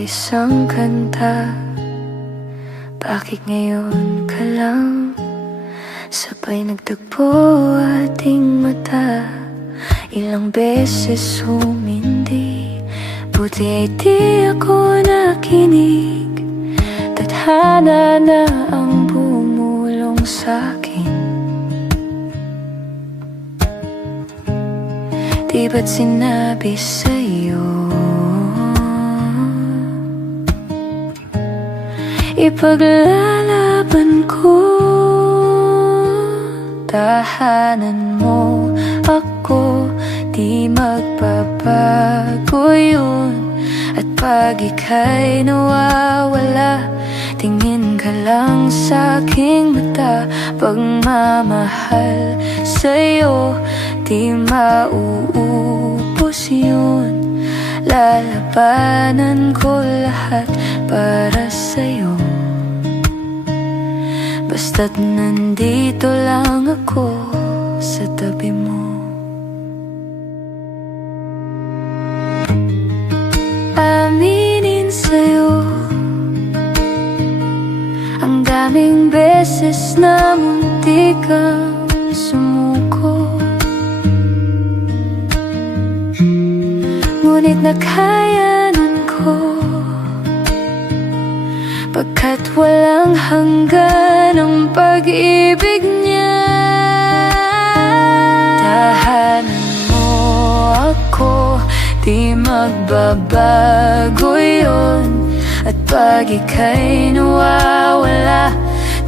isang kanta. Bakit ngayon ka lang sabay nagtagpo ating mata? Ilang beses humindi, buti ay di ako nakinig. Tadhana na ang bumulong sa'kin. Di ba't sinabi sa'yo ipaglalaban ko? Tahanan mo ako, di magbabago yun. At pag ika'y nawawala, tingin ka lang sa aking mata. Pagmamahal sa'yo, di mauubos yun. Lalabanan ko lahat para sa'yo, basta't nandito lang ako sa tabi mo. Aminin sa'yo, ang daming beses na muntik kang sumuko, ngunit nakayanan ko, pagkat walang hanggan ang pag-ibig niya. Tahanan mo ako, di magbabago yun. At pag ika'y nawawala,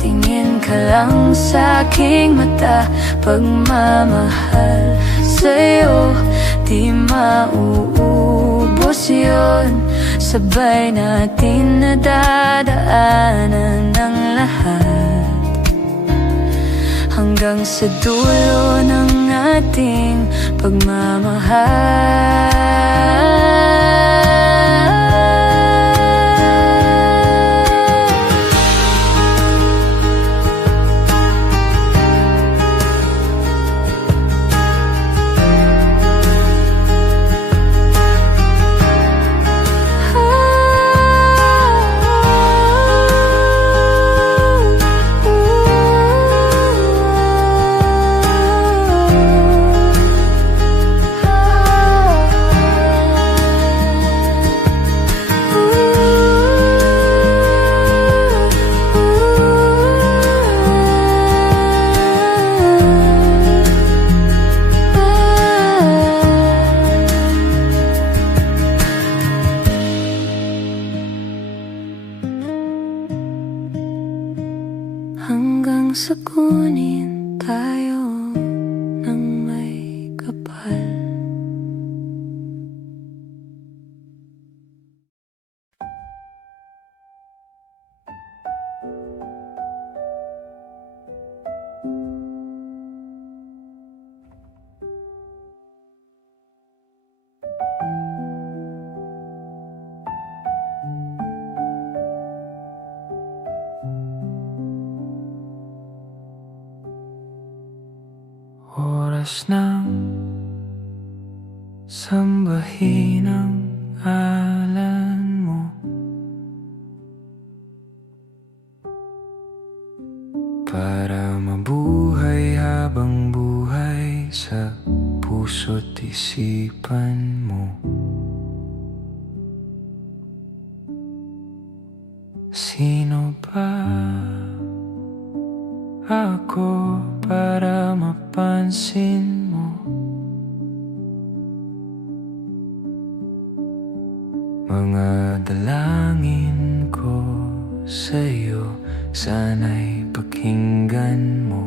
tingin ka lang sa aking mata. Pagmamahal sa'yo, di mauubos yun. Sabay natin nadadaanan ang lahat, hanggang sa dulo ng ating pagmamahal. Hanggang sa kunin tayo ng may kapal. Oras ng sambahin ang ngalan mo, para mabuhay habang buhay sa puso't isipan mo. Sino ba ako para mapansin mo? Mga dalangin ko sa'yo, sana'y pakinggan mo.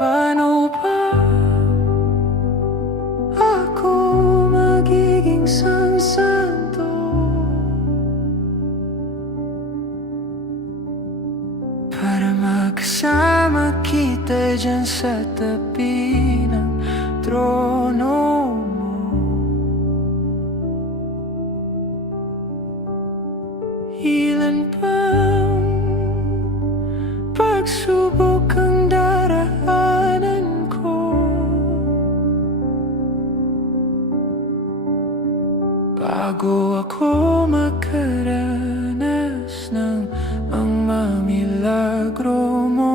Paano ba ako magiging santo para makasama kita dyan sa tabi ng trono mo? bago ako makaranas ng mga milagro mo.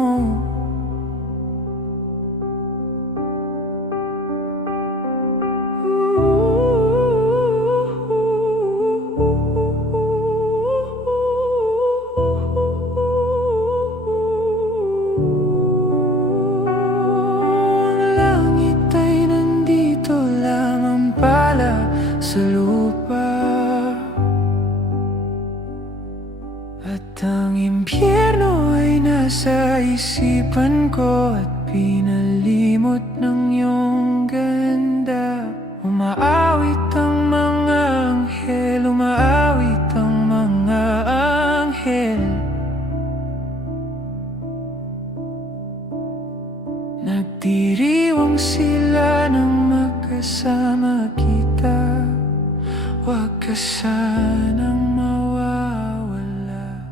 Sa lupa at ang impyerno ay nasa isipan ko at pinalimot ng iyong ganda. Umaawit ang mga anghel, umaawit ang mga anghel. Nagdiriwang sila nang magkasama kita. Huwag ka sanang mawawala.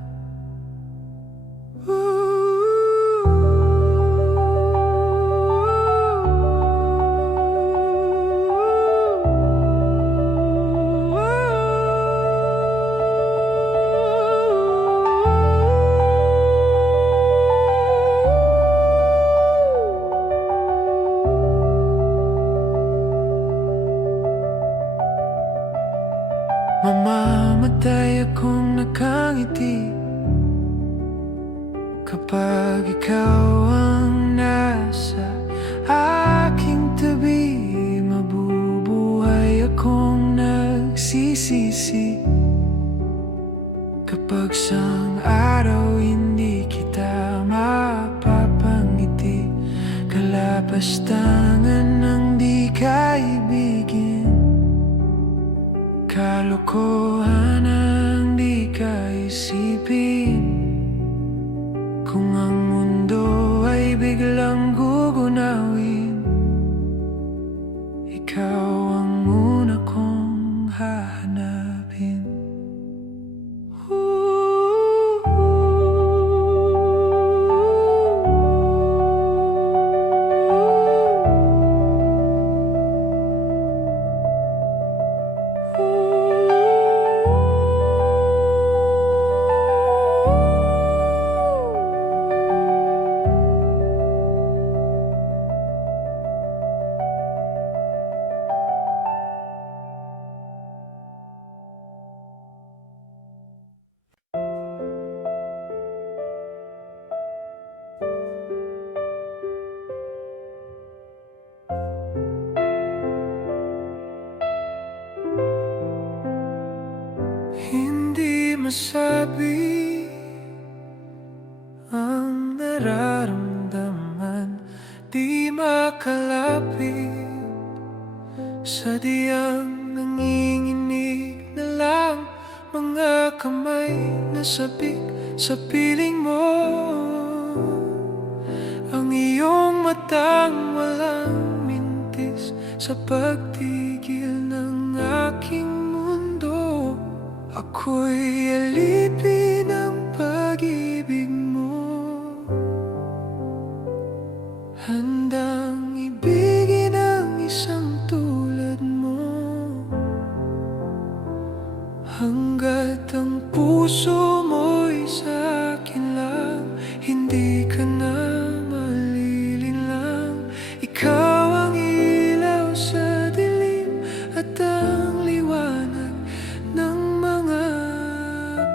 Mamamatay akong nakangiti kapag ikaw ang nasa aking tabi. Mabubuhay akong nagsisisi kapag sang araw hindi kita mapapangiti. Kalapastangan ng di kaibigin, kalokohan ang di kaisipin. Kung ang mundo ay biglang gugunawin, ikaw ang una kong hahanapin. Hindi masabi ang nararamdaman, di makalapit. Sadyang nanginginig na lang mga kamay na sabik sa piling mo. Ang iyong matang walang mintis sa pagtigil ng aking mundo. Ako'y alipin ng pag-ibig mo, handang ibigin ang isang tulad mo. Hanggat ang puso mo'y sa akin lang, hindi ka na malilinlang. Ikaw ang ilaw sa dilim at ang liwanag ng mga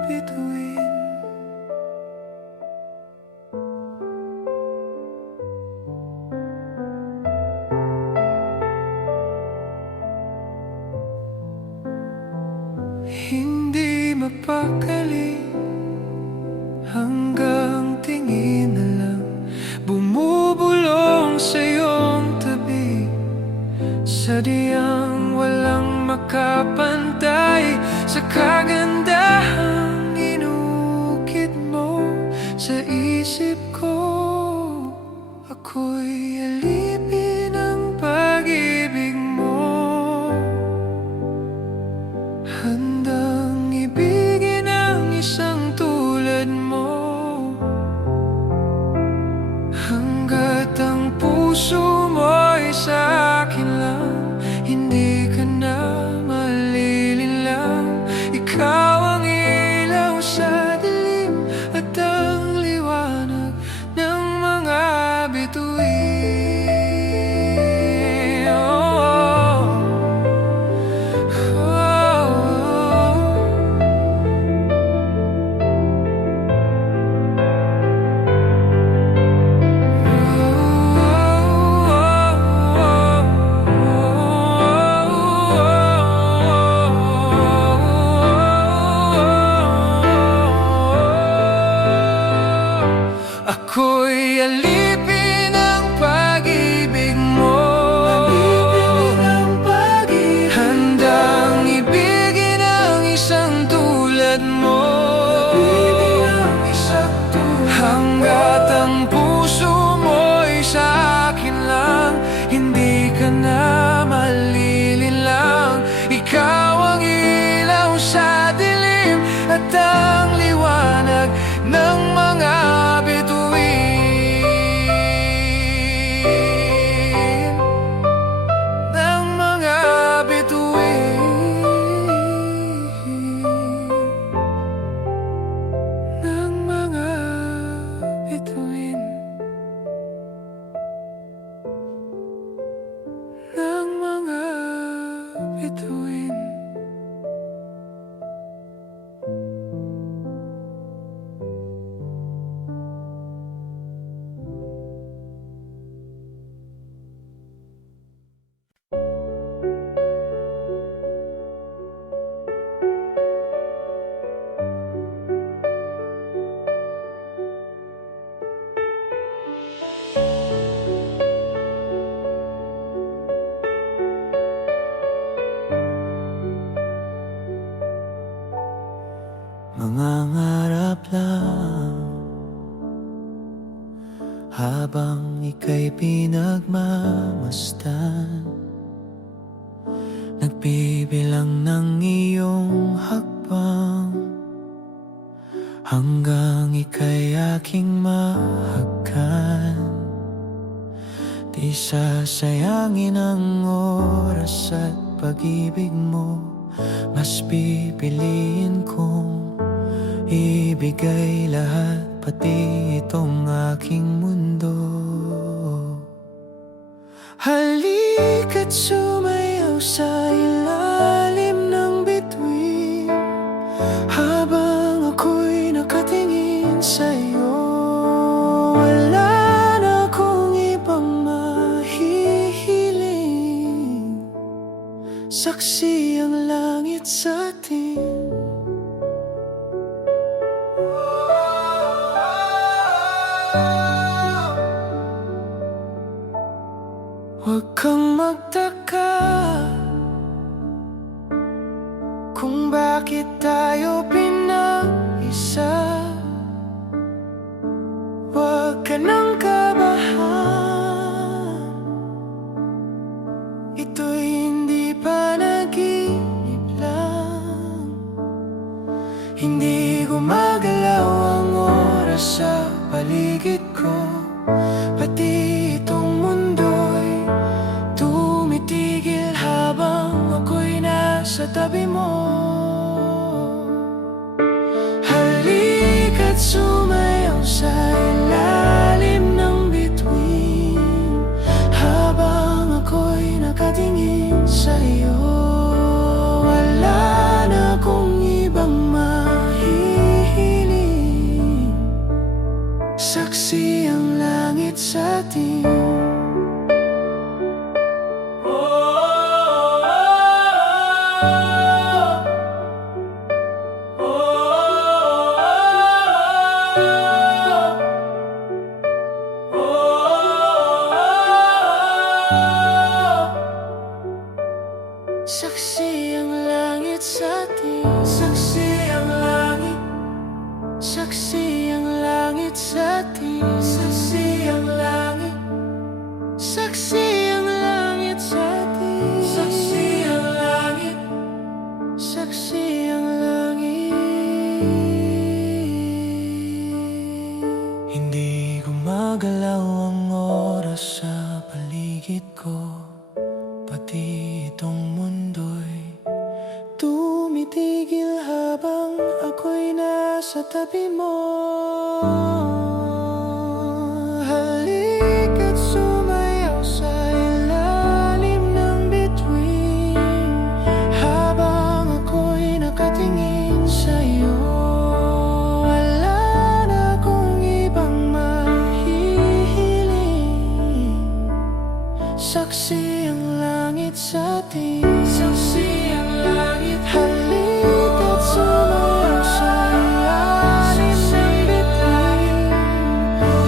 bituin. Hindi mapakali hanggang tingin na lang bumubulong sa iyong tabi. Sadyang walang makapantay sa kagandahang inukit mo sa isip ko. Ako'y alipin ng pag-ibig mo, handang ibigin ang isang tulad mo. Hanggat ang puso mo'y sa akin lang, hindi ka na malilinlang. Mangangarap lang habang ika'y pinagmamasdan, nagbibilang ng iyong hakbang hanggang ika'y aking mahagkan. Di sasayangin ang oras at pag-ibig mo, mas pipiliin kong ibigay lahat, pati itong aking mundo. Halika't sumayaw sa ilalim ng bituin, habang ako'y nakatingin sa'yo. Wala na akong ibang mahihiling, saksi ang langit sa atin. Huwag kang magtaka kung bakit tayo pinag-isa. Huwag ka nang kabahan, ito'y hindi panaginip lang. Hindi gumagalaw ang oras sa paligid ko, pati itong mundo'y tumitigil habang ako'y nasa tabi mo. Halika't sumayaw sa ilalim ng bituin, habang ako'y nakatingin sa'yo. Wala na akong ibang mahihiling, saksi ang langit sa atin. Saksi ang langit sa atin, saksi ang langit, saksi ang langit sa atin, saksi ang langit, saksi ang langit sa atin, saksi ang langit, saksi ang langit. Hindi gumagalaw ang oras sa paligid ko, pati itong mundo'y tumitigil habang ako'y nasa tabi mo. Halika't sumayaw sa ilalim ng bituin, habang ako'y nakatingin sa'yo. Wala na akong ibang mahihiling, saksi ang langit sa atin, saksi ang langit. Halika't sumayaw sa ilalim ng bituin,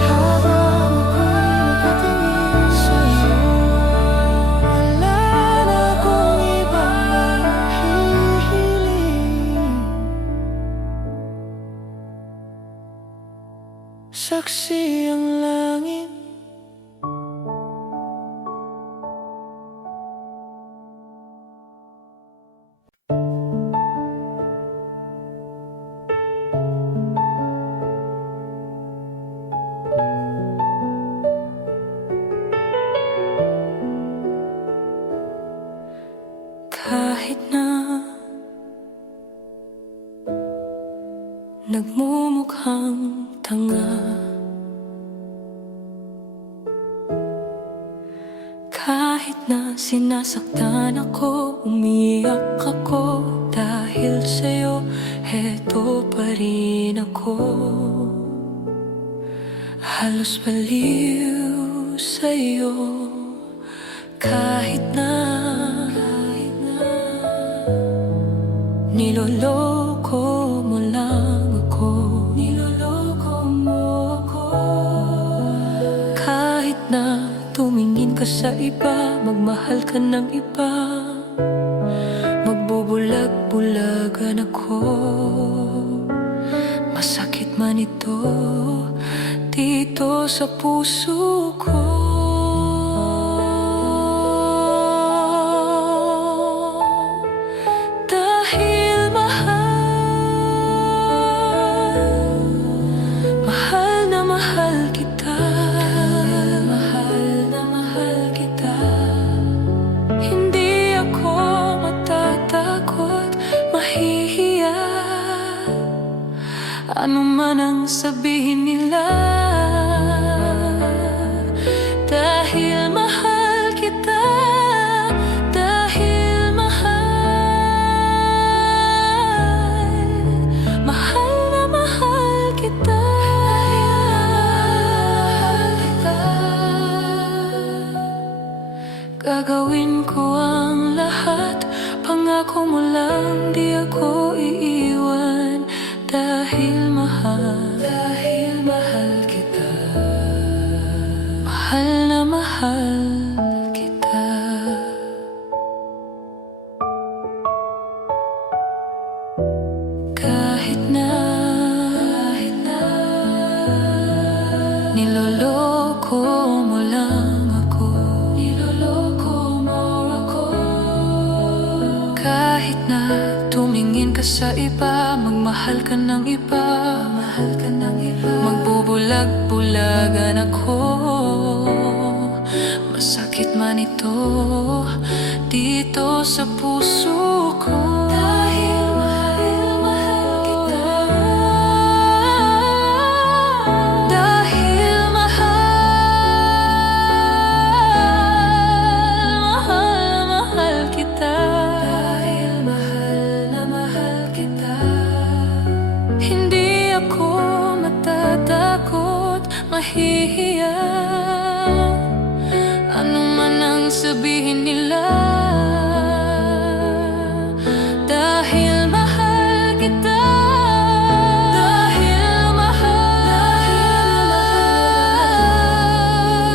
habang ako'y nakatingin sa'yo. Wala na akong ibang mahihiling, saksi ang langit. Kahit na nagmumukhang tanga, kahit na sinasaktan ako, umiyak ako, dahil sa'yo, heto pa rin ako. Halos baliw sa'yo, kahit na niloloko mo lang ako, niloloko mo ako. Kahit na tumingin ka sa iba, magmahal ka ng iba, magbubulag-bulagan ako. man ito dito sa puso ko. Dahil mahal na mahal kita. Mahal na mahal kita. Hindi ako matatakot, mahihiya, ano man ang sabihin nila. Dahil mahal kita, dahil mahal na mahal kita. Gagawin ko ang lahat, pangako mo lang di ako iiwan. Dahil mahal kita. Mahal na mahal kita. Kahit na niloloko mo lang ako. Niloloko mo ako. Kahit na tumingin ka sa iba, magmahal ka ng iba, magbubulag-bulagan ako. Masakit man ito dito sa puso ko. Dahil mahal kita. Dahil mahal kita. Dahil mahal na mahal kita. Hindi ako matatakot, mahihiya, ano man ang sabihin nila. Dahil mahal kita. Dahil mahal,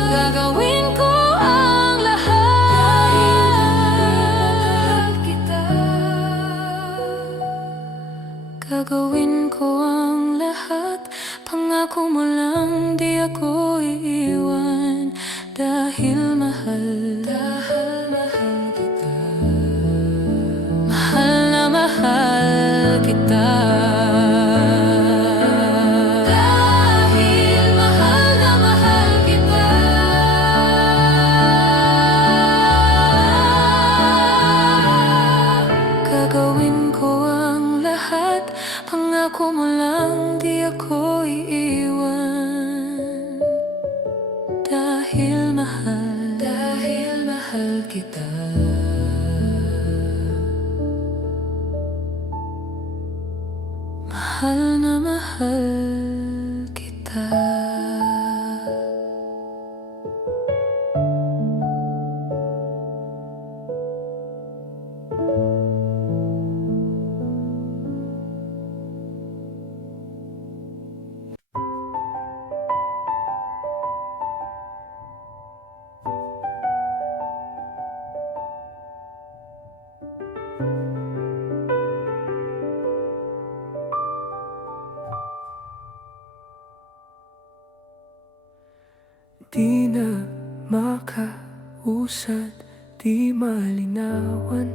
gagawin ko ang lahat. Dahil kita. Gagawin ko ang lahat, pangako mo lang di ako iiwan. Dahil mahal kita. Mahal na mahal kita. Dahil mahal na mahal kita. Gagawin ko ang lahat, pangako mo lang di ako iiwan. Dahil mahal kita. Mahal na mahal kita. Di na makausad, di malinawan.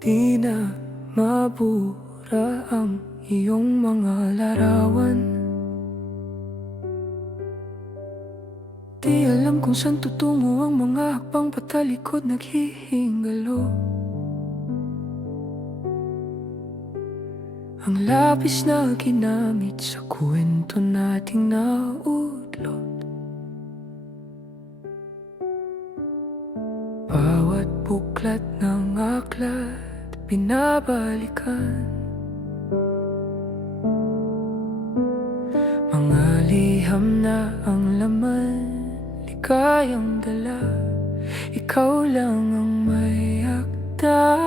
Di na mabura ang iyong mga larawan. Di alam kung saan tutungo ang mga hakbang patalikod naghihingalo. Ang labis na ginamit sa kwento nating naudlot. Bawat buklat ng aklat binabalikan. Mga liham na ang laman, ligayang dala. Ikaw lang ang may akda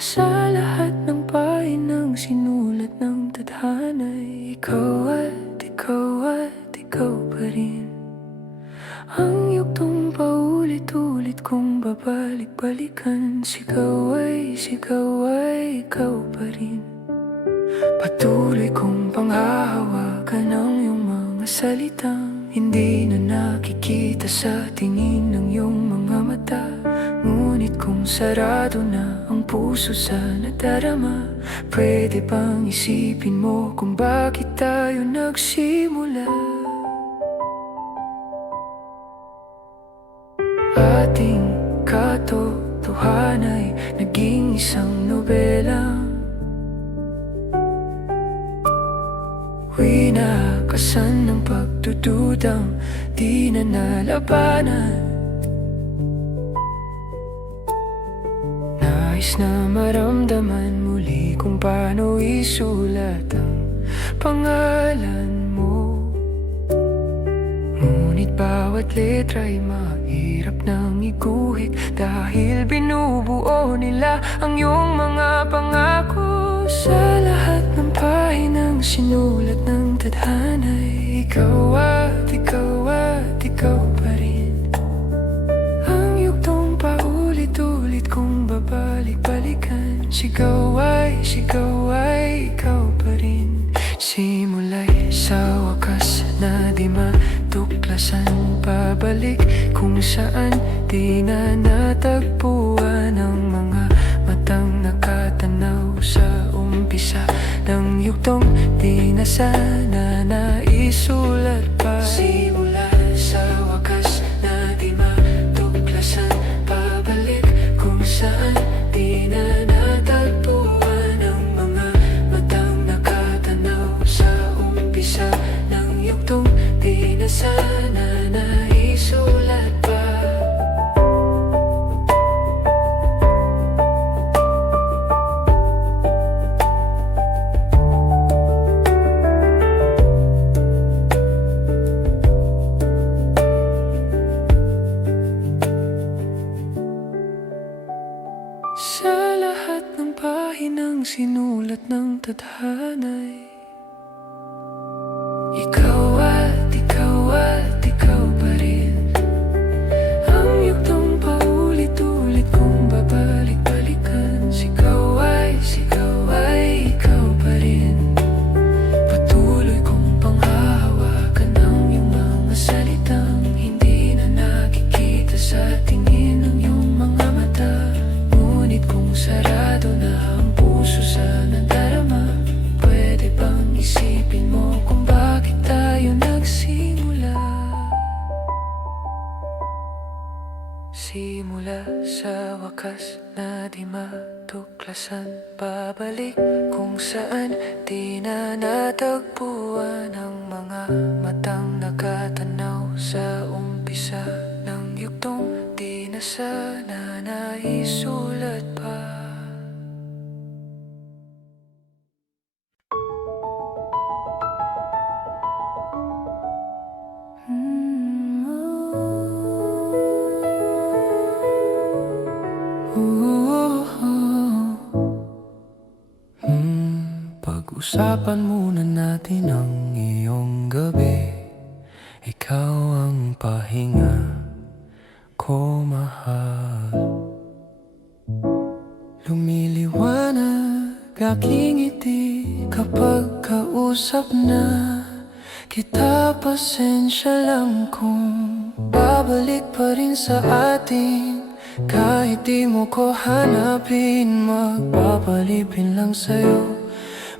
sa lahat ng pahinang sinulat ng tadhana'y ikaw at ikaw pa rin. Ang yuktong paulit-ulit kong babalik-balikan. Sigaw ay ikaw pa rin. Patuloy kong panghahawakan ang iyong mga salitang hindi na nakikita sa tingin ng iyong mga mata. Ngunit kung sarado na ang puso sa nadarama, pwede bang isipin mo kung bakit tayo nagsimula? Ating katotohanan ay naging isang nobela. Winakasan ng pagdududang di na nalabanan. Nais na maramdaman muli kung paano isulat ang pangalan mo. Ngunit bawat letra ay mahirap nang iguhit, dahil binubuo nila ang iyong mga pangako. Sa lahat ng pahinang sinulat ng tadhana, ikaw at ikaw pa rin. Ang yugtong paulit-ulit kong babalik-balikan. Sigaw ay ikaw pa rin. Simula'y sa wakas na di matuklasan, pabalik kung saan di na natagpuan ang mga matang nakatanaw sa umpisa ng yugtong di na sana naisulat pa. Simula sa wakas na di matuklasan, pabalik kung saan di na natagpuan ang mga matang nakatanaw sa umpisa ng yugtong di na sana naisulat pa. Sa lahat ng pahinang sinulat ng tadhana'y ikaw at ikaw pa rin. Ang yugtong paulit-ulit kong babalik-balikan. Sigaw ay ikaw pa rin. Patuloy kong panghahawakan ang iyong mga salitang hindi na nakikita sa tingin ng iyong mga mata. Ngunit kung sarado na ang puso sa nadarama, pwede bang isipin mo kung bakit tayo nagsimula? Simula sa wakas na di matuklasan, babalik kung saan di na natagpuan ang mga matang nakatanaw sa umpisa ng yugtong di na sana naisulat pa. Pag-usapan muna natin ang iyong gabi. Ikaw ang pahinga ko, mahal. Lumiliwanag aking ngiti kapag kausap na kita. Pasensya lang kung babalik pa rin sa atin. Kahit di mo ko hanapin, magpapalipin lang sa'yo.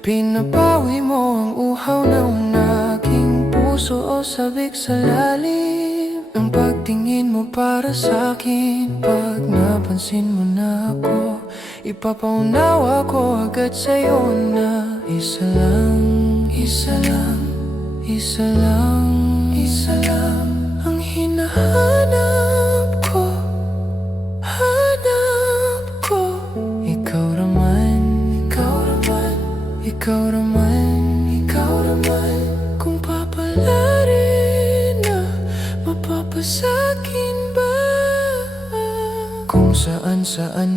Pinabawi mo ang uhaw ng aking puso o sabik sa lalim ng pagtingin mo para sa'kin. Pag napansin mo na ako, ipapaunawa ko agad sa'yo na isa lang ang hinahanap ko. Ikaw naman, kung papalarin na mapapasakin ba? Kung saan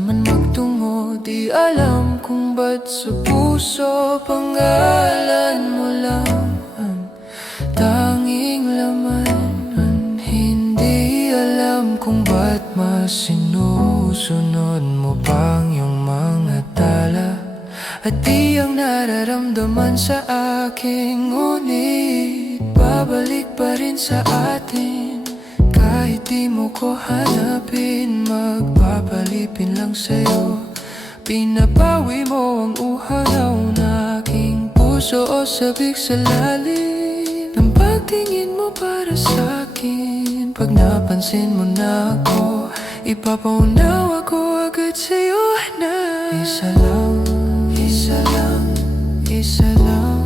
man magtungo, di alam kung ba't sa puso pangalan mo lang ang tanging laman. Hindi alam kung ba't mas sinusunod mo pang iyong mga tala. at di ang nararamdaman sa akin. Ngunit babalik pa rin sa atin. Kahit di mo ko hanapin, magpapalipin lang sa'yo. Pinapawi mo ang uhaw ng aking puso o sabik sa lalim ng pagtingin mo para sa'kin. Pag napansin mo na ako, ipapaunawa ko agad sa'yo na isa lang, isa lang, isa lang,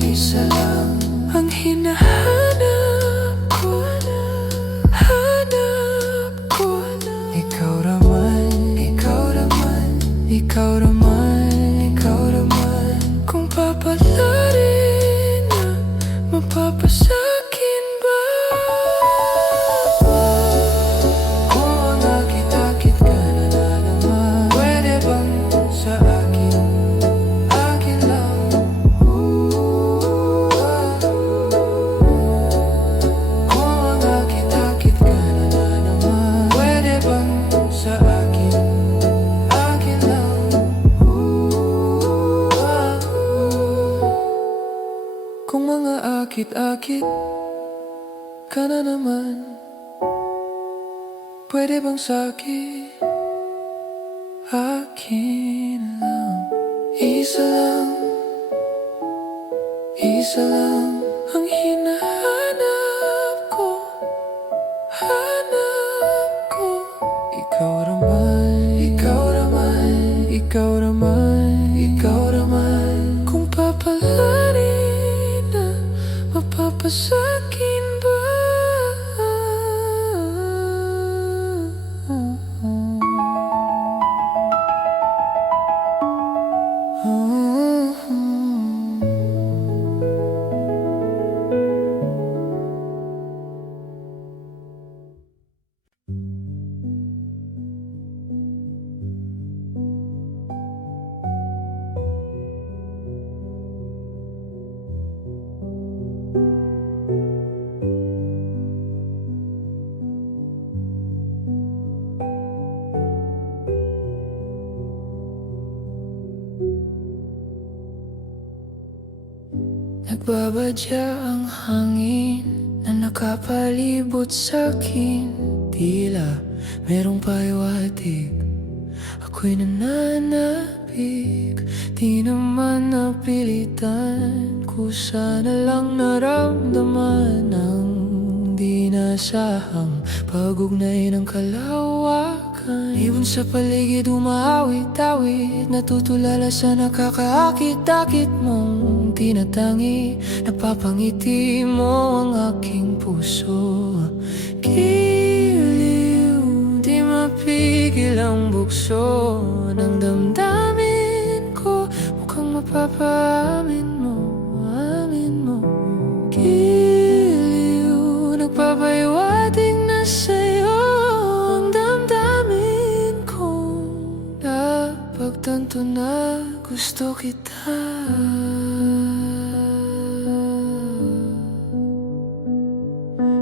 isa lang ang hinahanap ko, hanap ko. Ikaw raman, ikaw raman, ikaw raman, ikaw raman. Kung papalarin na mapapasakin ba? Kung nakita-kit ka na naman, pwede bang sa akin, akin lang? Kung nakita-kit ka na naman, pwede bang sa akin, akin lang? Kung mga akit-akit ka na naman, pwede bang sa'kin, akin lang? Isa lang, isa lang ang hinahanap ko, hanap ko. Ikaw raman, ikaw raman, ikaw raman, ikaw raman. Kung papalarin na mapapasakin ba? Nagbabadya ang hangin na nakapalibot sa'kin. Tila merong pahiwatig, ako'y nananabik. Di naman napilitan, kusa na lang naramdaman ang di nasahang pag-ugnay ng kalawakan. Ibon sa paligid umaawit-awit, natutulala sa nakakaakit-akit mong tinatangi. Napapangiti mo ang aking puso. Giliw, di mapigil ang bukso ng damdamin ko. Mukhang mapapaamin mo, amin mo. Giliw, nagpapahiwatig na sa'yo ang damdamin ko. Napagtanto na gusto kita.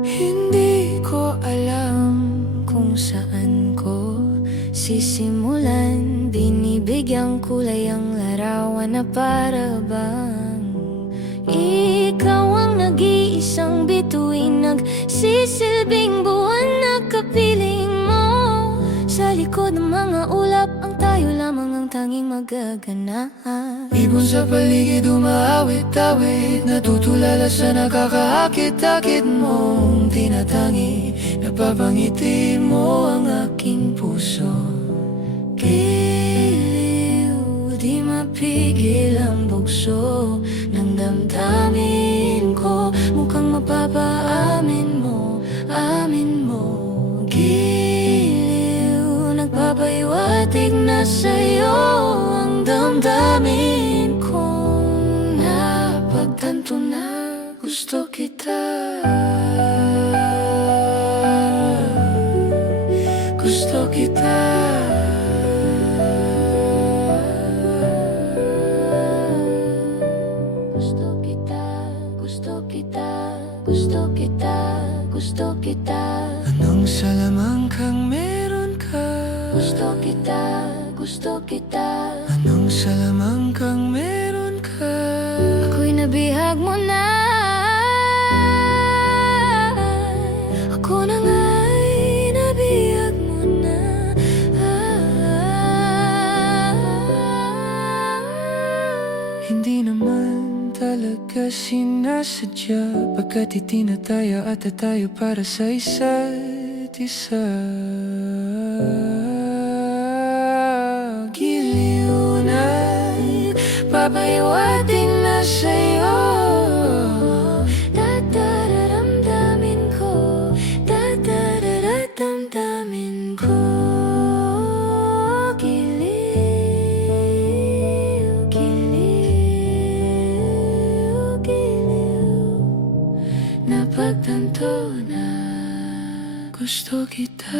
Hindi ko alam kung saan ko sisimulan. Binibigyang kulay ang larawan na para bang ikaw ang nag-iisang bituin, nagsisilbing buwan na kapiling mo. Sa likod ng mga ulap, ang tayo lamang ang tanging magaganahan. Ibon sa paligid umaawit-awit, natutulala sa nakakaakit-akit mong tinatangi. Napapangiti mo ang aking puso. Giliw, di mapigil ang bugso ng damdamin ko. Mukhang mapapaamin mo, amin mo. Giliw, nagpapahiwatig na sa'yo ang damdamin ko. Napagtanto na gusto kita. Gusto kita. Gusto kita, gusto kita, gusto kita, gusto kita. Anong salamang kang meron ka? Gusto kita, gusto kita. Anong Kung sa lamang kang meron ka, Ako'y nabihag mo na. Ako na nga'y nabiyag mo na. hindi naman talaga sinasadya, pagkat itinataya at tayo para sa isa't isa. Giliw na'y papahiwating na sa'yo. Dadadaramdamin ko, dadadaramdamin ko. Giliw, giliw, giliw. Napagtanto na Gusto kita.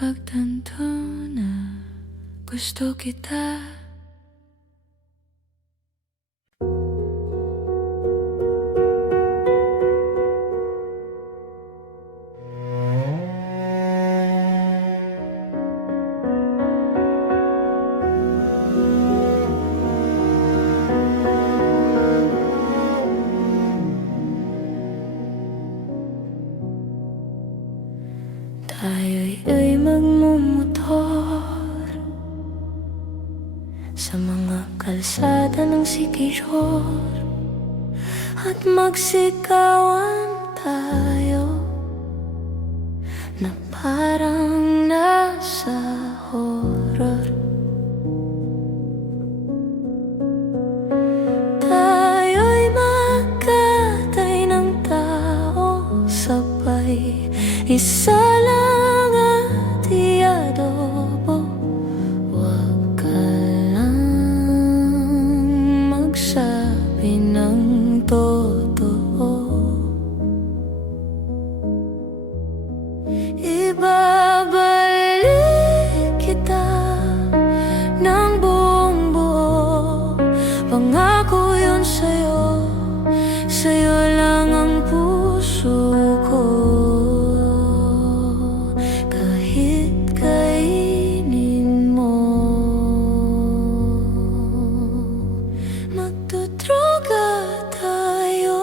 napagtanto na gusto kita. Tayo'y magmumotor sa mga kalsada ng Siquijor, at magsikawan tayo na parang nasa horror. Tayo'y magkatay ng tao sabay, isa lang at iadobo. Huwag ka lang magsabi ng totoo. Ibabalik kita ng buong buo. Pangako yun sa'yo, sa'yo lang ang puso ko. Kahit kainin mo, magdudruga tayo.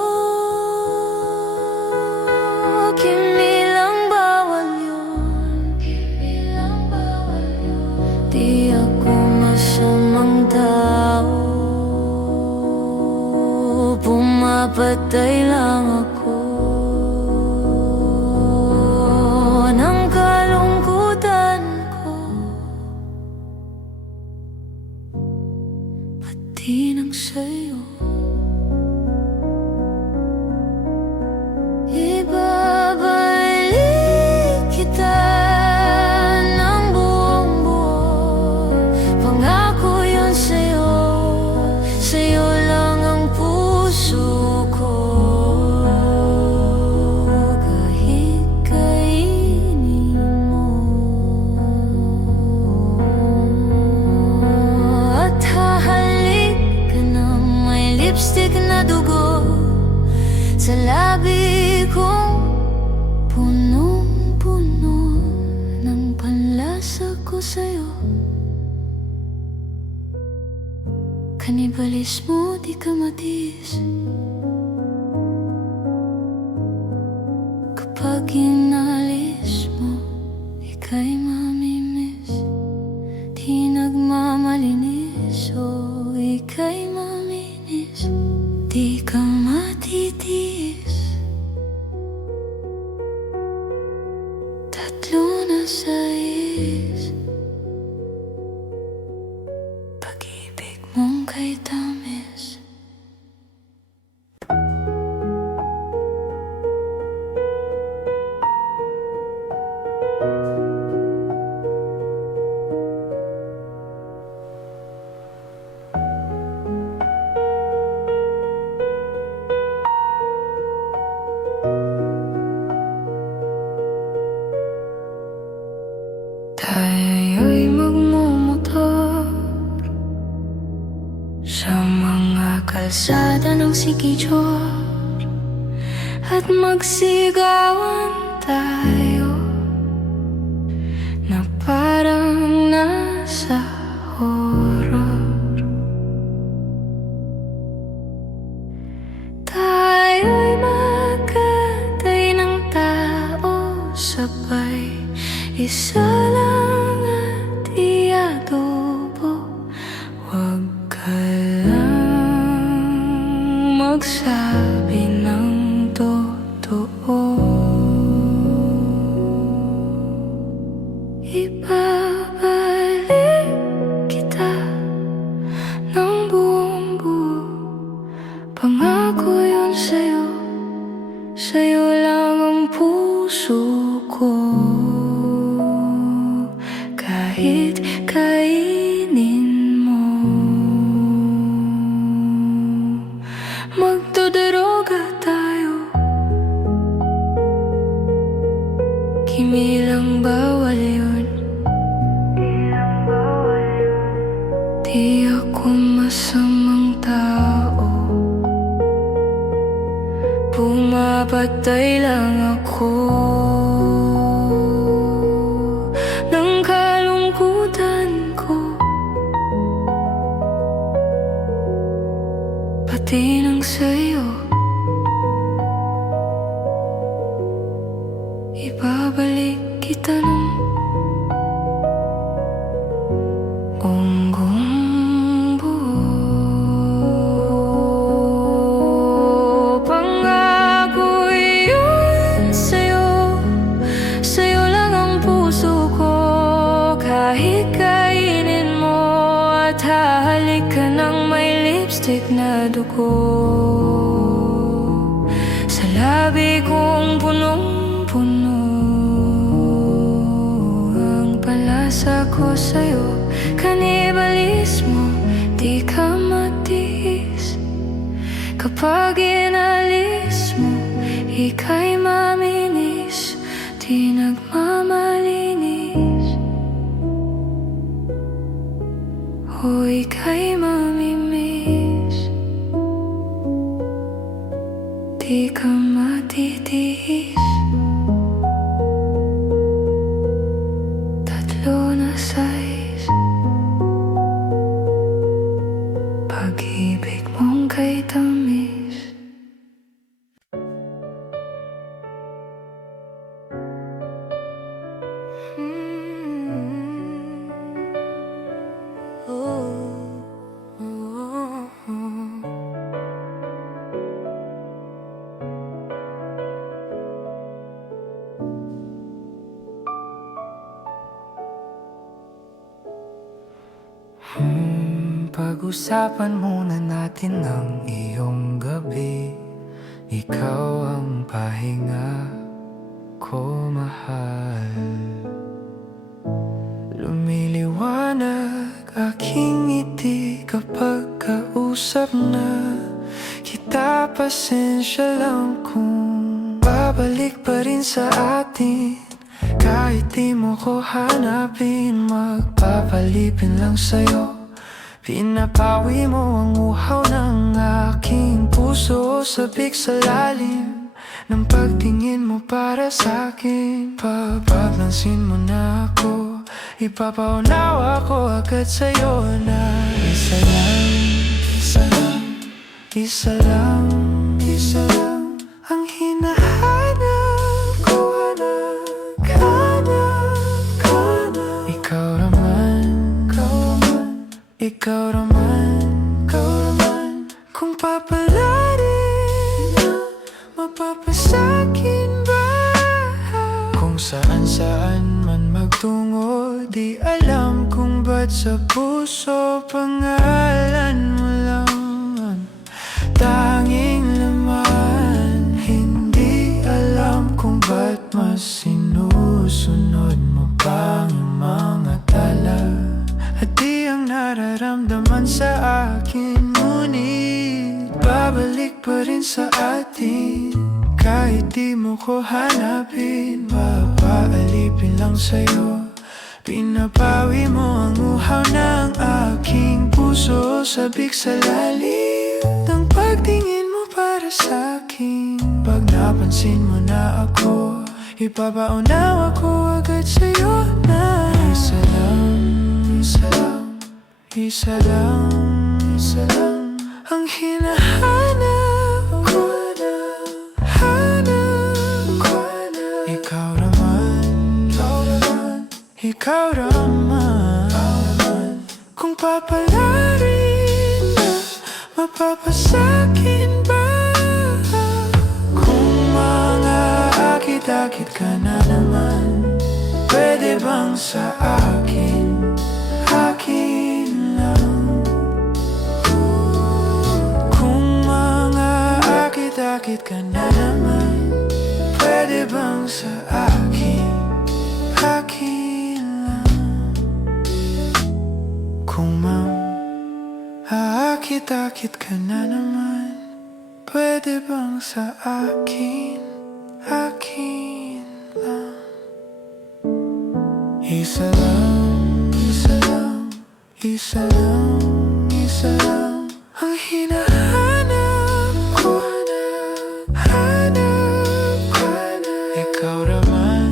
Kinilang bawal yun, kinilang bawal yun. Di ako masamang tao, pumapatay lang ako ng kalungkutan ko, pati ng sa'yo. Ibabalik kita ng buong buo. Pangako yun sa'yo, sa'yo lang ang puso ko. Kahit kainin mo, at hahalik ka ng may lipstick na dugo sa labi kong punong-puno ng panlasa ko sa'yo. Kanibalismo, di ka matiis kapag inalis mo, ika'y mamimiss. Di nagmamalinis, o ika'y maminis. Di ka matitiis, tatlo na sais. Pag-ibig mong kay tamis. sikijor at magsigawan tayo na parang nasa horror. Tayo'y magkatay ng tao sabay, isa lang at iadobo. Huwag ka lang magsabi ng totoo. Ibabalik kita ng buong buo. Pangako yun sa'yo, sa'yo lang ang puso ko. Kahit kainin mo, magduduruga tayo. Kimilang bawal yun. Di ako masamang tao, pumapatay lang ako ng kalungkutan ko, pati ng sa'yo. Ibabalik kita ng unggong buo. Pangako yun sa'yo, sa'yo lang ang puso ko. Kahit kainin mo at hahalik ka ng may lipstick na dugo, sa labi kong punong-puno ang palasa ko sa'yo. Kanibalismo, di ka matiis. Kapag inalis mo, ika'y maminis, di nagmamalinis. O ika'y mamimiss, di ka matitiis. Tatlo na size, pag-ibig mong kay tamis. Pag-usapan muna natin ang iyong gabi. Ikaw ang pahinga ko, mahal. Lumiliwanag aking ngiti kapag kausap na kita. Pasensya lang kung babalik pa rin sa atin. Kahit di mo ko hanapin, magpapalipin lang sa'yo. Pinapawi mo ang uhaw ng aking puso, sabik sa lalim ng pagtingin mo para sa'kin. Papaglansin mo na ako, ipapaunawa ko agad sa'yo na isa lang, isa lang, isa lang, isa lang ang hinahanap ko. Ikaw naman, kung papalarin na mapapasakin ba? Kung saan-saan man magtungo, di alam kung ba't sa puso pangalan mo lang ang tanging laman. Hindi alam kung ba't mas sinusunod mo pang mga tala. At di ang nararamdaman sa akin, ngunit babalik pa rin sa atin. Kahit di mo ko hanapin, papaalipin lang sa'yo. Pinapawi mo ang uhaw ng aking puso, sabik sa lalim ng pagtingin mo para sa'kin. Pag napansin mo na ako, ipapaunawa ko agad sa'yo na isa lang, isa lang, isa lang, isa lang ang hinahanap ko na, hanap ko na. Ikaw naman, ikaw naman, ikaw naman. Kung papalarin na, mapapasakin ba? Kung mga akit-akit ka na naman, pwede bang sa akin, akin lang? Kung mga akit-akit ka na naman, pwede bang sa akin, akin lang? Kung aakit-akit ka na naman, pwede bang sa akin, akin lang? Isa lang, isa lang, isa lang, isa lang ang hinahanap ko na, hanap ko na. Ikaw naman,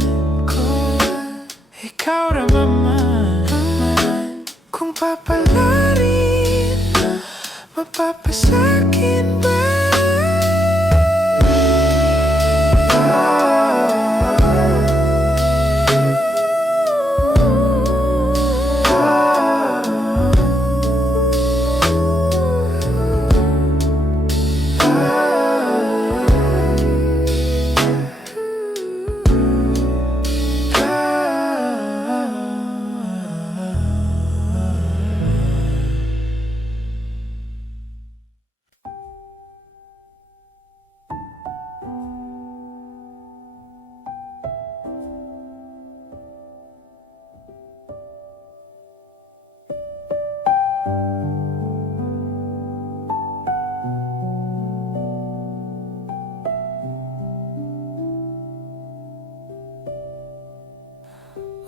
ikaw naman. Kung papalarin na, mapapasakin ba?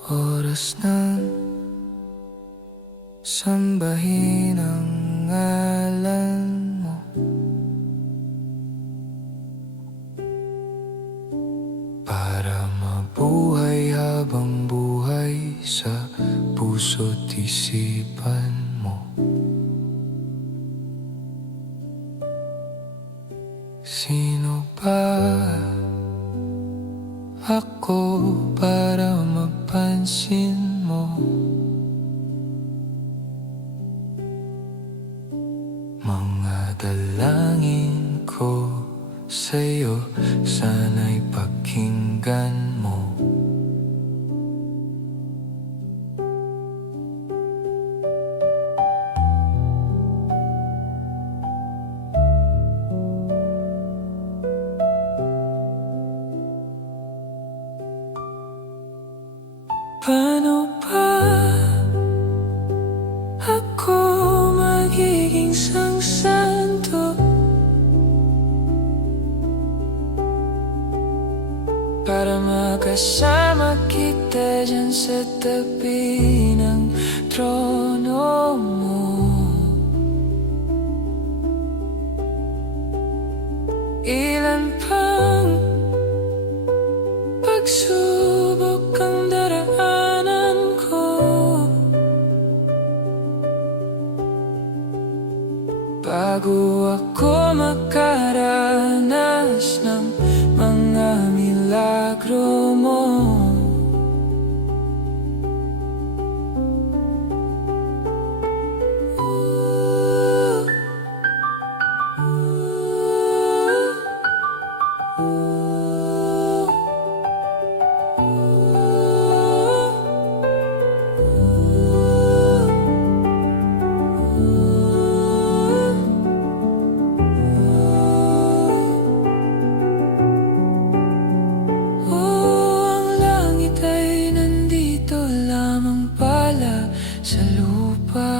Oras na sambahin ang ngalan mo. Para mabuhay habang buhay sa puso't isipan mo. Sino ba ako para mapansin mo? Mga dalangin ko sa'yo, sana'y pakinggan mo. Paano ba ako magiging santo para makasama kita dyan sa tabi ng trono mo? Ilan pang pagsubok ang daraanan ko bago ako makaranas ng mga milagro mo. Sa lupa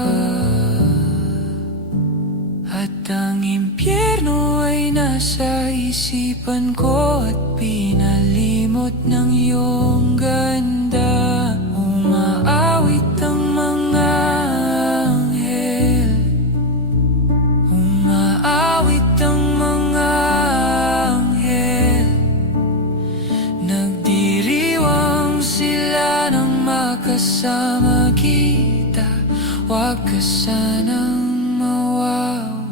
at ang impyerno ay nasa isipan ko at pinalimot ng iyong ganda. Umaawit ang mga anghel, umaawit ang mga kasama kita, wag ka sanang mawawala.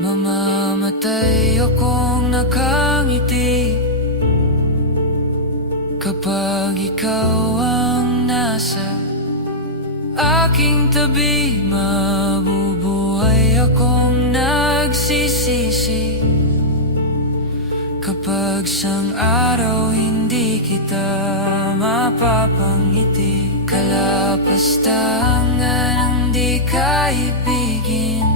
Mamamatay akong nakangiti kapag ikaw ang nasa aking tabi. Mabubuhay akong nagsisisi kapag sang araw hindi kita mapapangiti. Kalapastangan ang di kaibigin,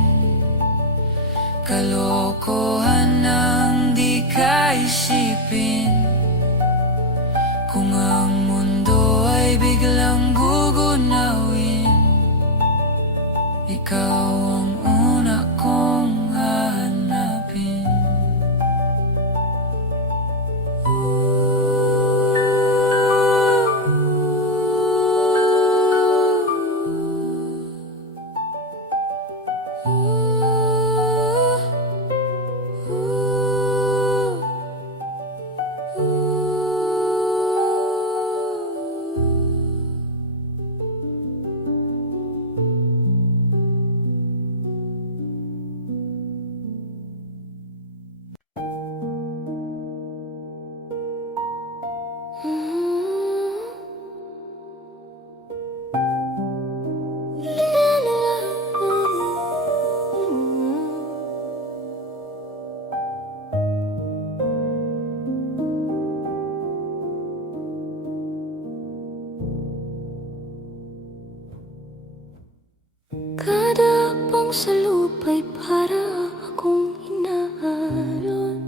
kalokohan ang di kaisipin. Kung ang mundo ay biglang gugunawin, ikaw ang una kong hahanapin. Kada akbang sa lupa'y para akong inaalon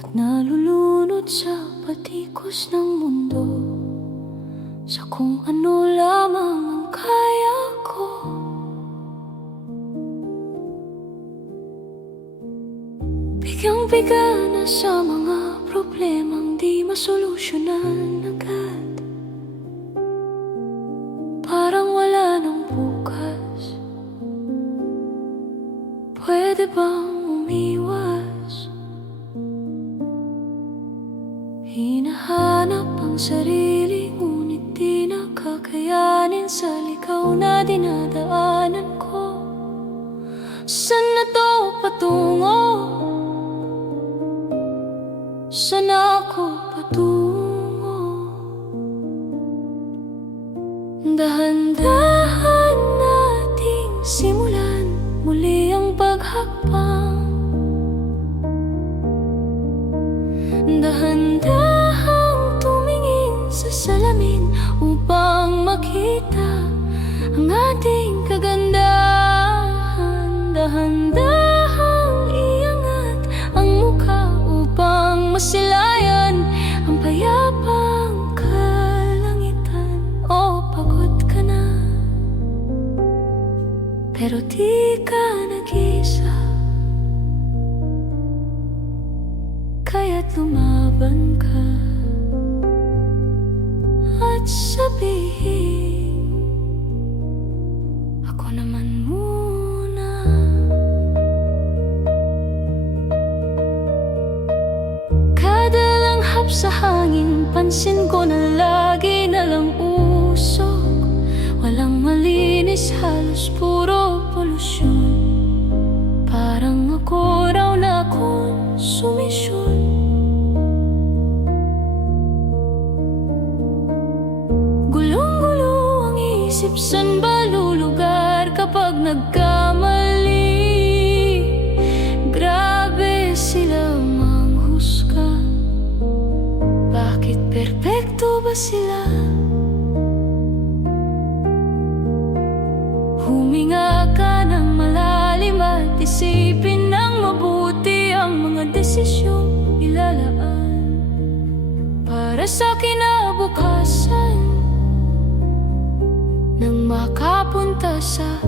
at nalulunod sa patikos ng mundo, sa kung ano lamang ang kaya ko. Bigyang-biga na sa mga problemang di masolusyonan agad, parang wala nang bukas. Pwede bang umiwas? Hinahanap ang sarili, ngunit di nakakayanin sa ligaw na dinadaanan ko. Saan na to patungo? Saan ako patungo? Dahan-dahan nating simulan muli ang paghakbang. Dahan-dahang tumingin sa salamin upang makita ang ating kagandahan. Dahan-dahang iangat ang mukha upang masilayan ang payapang kalangitan. O pagod ka na, pero di ka nag-isa, kaya't lumaban ka at sabihin, ako naman muna. Kada langhap sa hangin, pansin ko na lagi na lang usok. Walang malinis, halos puro polusyon. Parang ako raw na konsumisyon. Gulong-gulo ang isip, san ba lulugar kapag nagkamali? Grabe sila manghusga, bakit perpekto ba sila? Huminga ka ng malalim at isipin ng mabuti ang mga desisyong ilalaan para sa kinabukasan, nang makapunta sa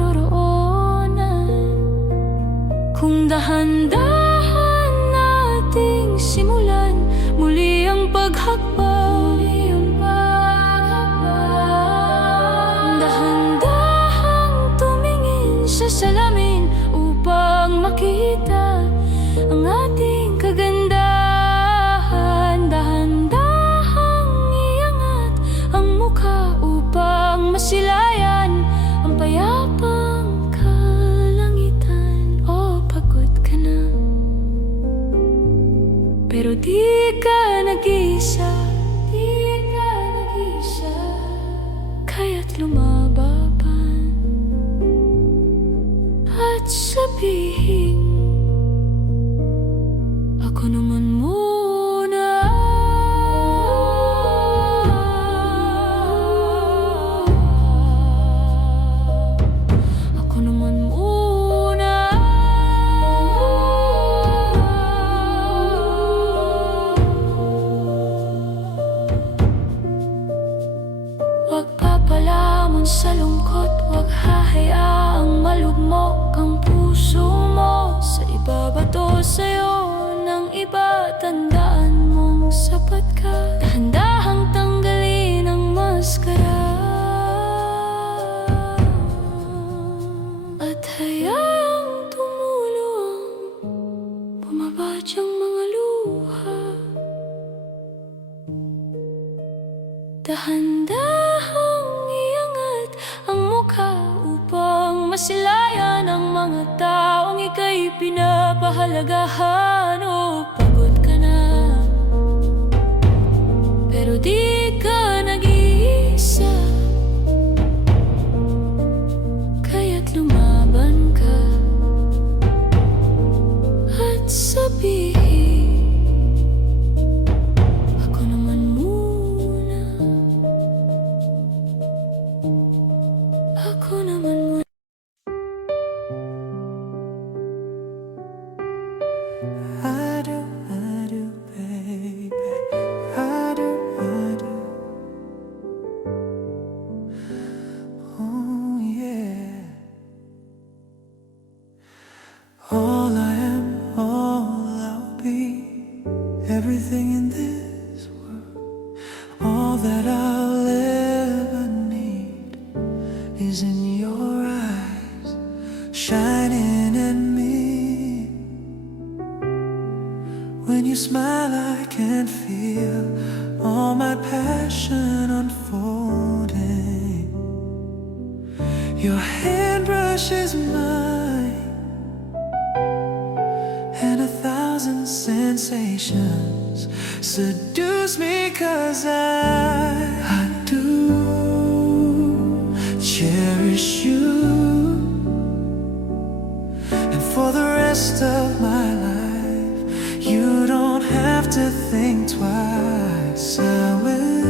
paroroonan. Kung dahan-dahan nating simulan muli ang paghakbang, dahan-dahang tumingin sa salamin upang makita ang ating kagandahan. Dahan-dahang iangat ang mukha upang masilayan ang payapang kalangitan. Oh, pagod ka na, pero di ka nag-isa, kaya't lumaban at sabihin, ako naman muna. Ako naman muna. Huwag papalamon sa lungkot, huwag hahayaang malugmok ang puso mo sa ibabato sa'yo ng iba. Tandaan mong sapat ka, dahan-dahang tanggalin ang maskara at hayaang tumulo ang bumabadyang mga luha. Dahan-dahang iangat ang mukha upang masilayan ang mga taong ika'y pinapahalagahan. O pagod ka na, pero di ka nag-iisa, kaya't lumaban ka at sabihin, ako naman muna. Ako naman muna. I do, baby. I do. Oh, yeah. All I am, all I'll be, everything in this world, all that I'll ever need is in your eyes, shining at me. When you smile, I can feel all my passion unfolding. Your hand brushes mine, and 1,000 sensations seduce me, 'cause I do cherish you. And for the rest of my life, you don't have to think twice. I will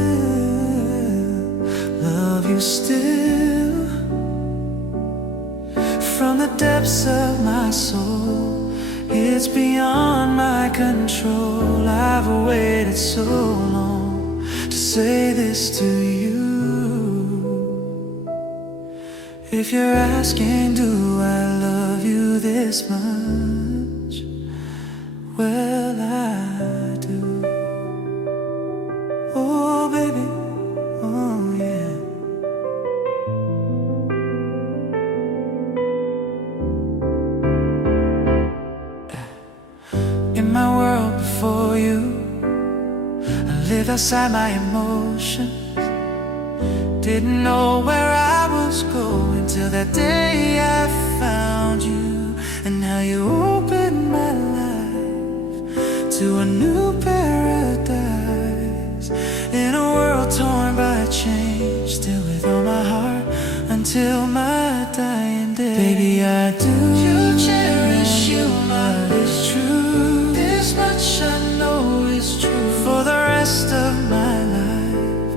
love you still. From the depths of my soul, it's beyond my control. I've waited so long to say this to you. If you're asking, do I love you this much? Well, I do. Oh, baby, oh, yeah. In my world before you, I lived outside my emotions. Didn't know where I was going till that day I found you. And now you opened my life to a new paradise. In a world torn by change, still with all my heart until my dying day. Baby, I do. You cherish you, my is true. This much I know is true. For the rest of my life,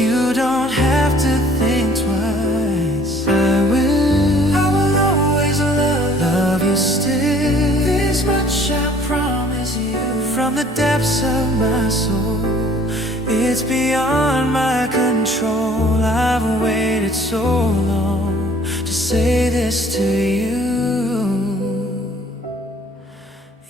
you don't have to think twice. I will always love you still. This much I promise you. From the depths of my soul, it's beyond my control. I've waited so long to say this to you.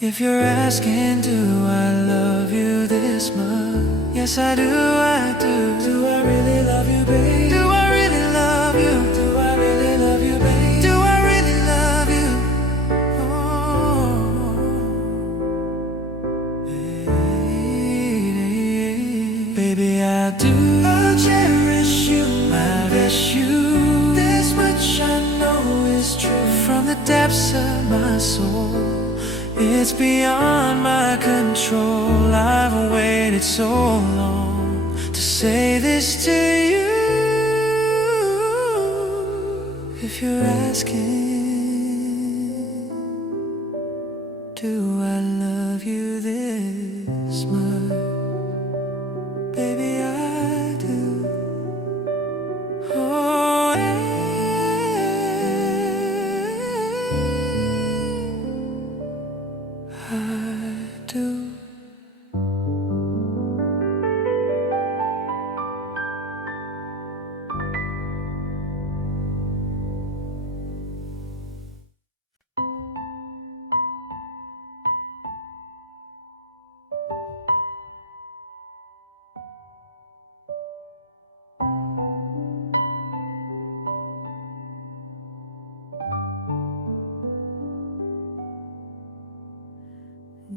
If you're asking, do I love you this much? Yes, I do, I do. Do I really love you, babe? Do I really love you? Do I really love you, babe? Do I really love you? Baby, I do. I'll cherish you, I'll bless you. This much I know is true from the depths of my soul. It's beyond my control. I've waited so long to say this to you. If you're asking, do I love you this much? Baby, I do. Oh, yeah. I do.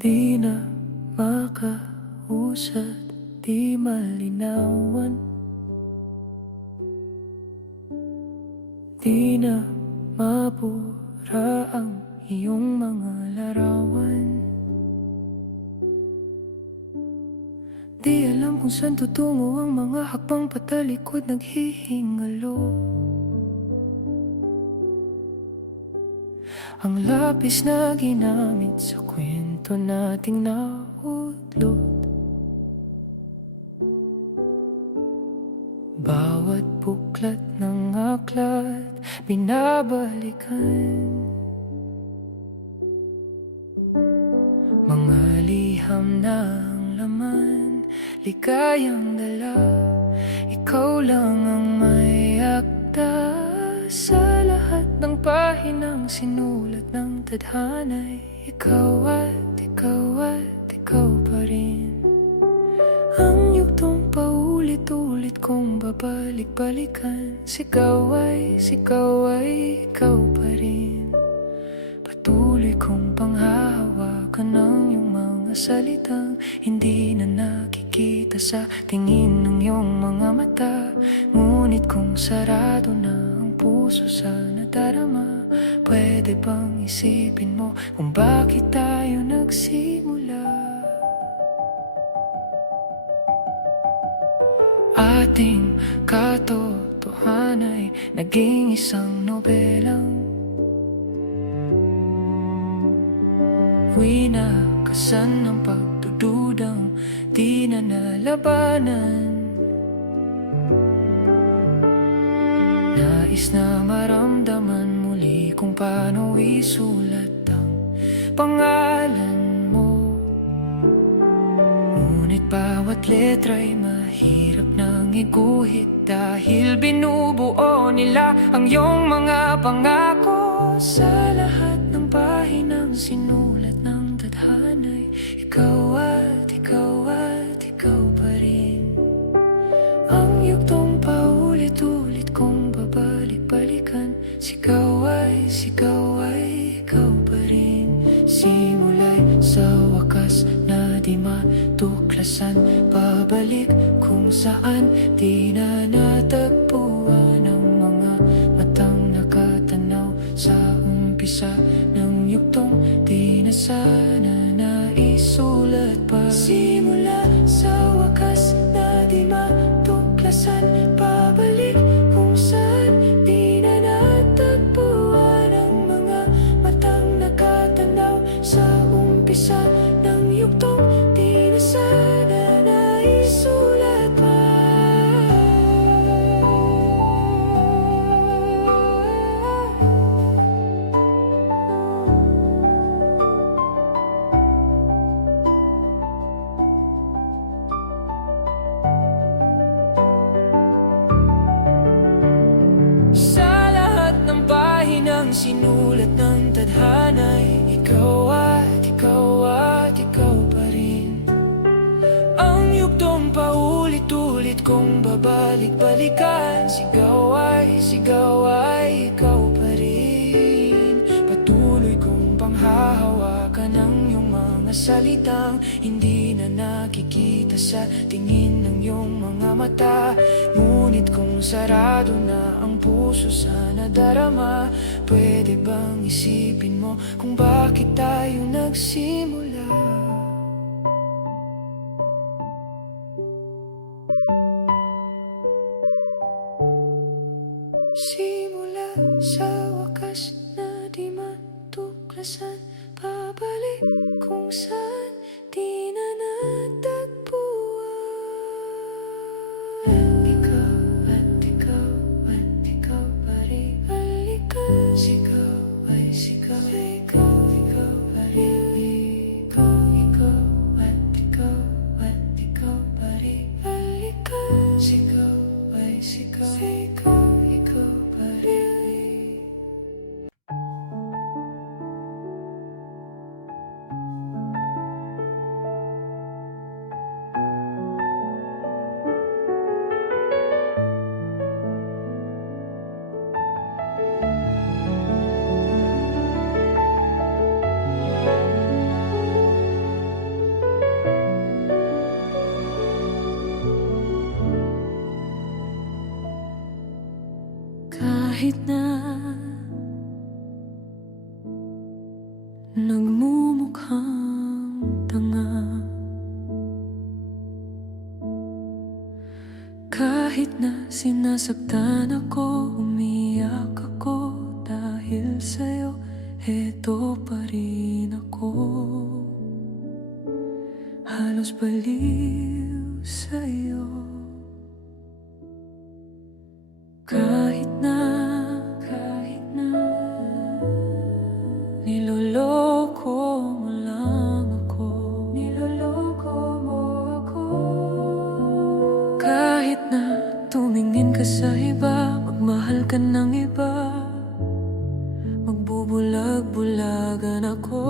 Di na makausad, di malinawan. Di na mabura ang iyong mga larawan. Di alam kung saan tutungo ang mga hakbang patalikod naghihingalo. Ang lapis na ginamit sa kwento nating nautlot. Bawat buklat ng aklat binabalikan. Mga liham na ang laman, ligayang dala. Ikaw lang ang may akda sa lahat ng pahinang sinulat ng tadhana'y ikaw at ikaw at ikaw pa rin. Ang yugtong paulit-ulit kong babalik-balikan. Sigaw ay ikaw pa rin. Patuloy kong panghahawakan ng iyong mga salitang hindi na nakikita sa tingin ng iyong mga mata. Ngunit kung sarado na ang puso sa nadarama, pwede bang isipin mo kung bakit tayo nagsimula? Ating katotohanay naging isang nobelang winakasan ng pagdududang di na nalabanan. Nais na maramdaman muli kung paano isulat ang pangalan mo. Ngunit bawat letra'y mahirap nang iguhit dahil binubuo nila ang iyong mga pangako. Sa lahat ng pahinang sinulat ng tadhana'y ikaw at ikaw at ikaw pa rin. Ang yugtong paulit-ulit kong babalik-balikan. Sigaw ay ikaw pa rin. Simula'y sa wakas na di matuklasan, pabalik kung saan di na natagpuan ang mga matang nakatanaw sa umpisa ng yugtong di na sana naisulat pa. Simula sa wakas na di matuklasan, pabalik kung saan di na natagpuan ang mga matang nakatanaw sa umpisa ng yugtong di na sana naisulat pa. Sa lahat ng sinulat ng tadhana'y ikaw at ikaw at ikaw pa rin. Ang yugtong paulit-ulit kong babalik-balikan, sigaw ay ikaw pa rin. Patuloy kong panghahawakan ang iyong mga salitang hindi na nakikita sa tingin ng iyong mga mata. Ngunit kung sarado na ang puso sa nadarama, pwede bang isipin mo kung bakit tayo nagsimula? Simula sa wakas na di matuklasan, pabalik kung saan di na natagpuan. Ikaw at ikaw at ikaw pa rin. Halika, sigaw ay sigaw, ikaw, ikaw pa rin. Ikaw at ikaw at ikaw pa rin. Halika, sigaw ay sigaw, ikaw, ikaw pa rin. Kahit na nagmumukhang tanga, kahit na sinasaktan ako, umiyak ako dahil sa'yo, eto pa rin ako. Halos baliw sa'yo. Kahit na niloloko mo lang ako, niloloko mo ako. Kahit na tumingin ka sa iba, magmahal ka ng iba, magbubulag-bulagan ako.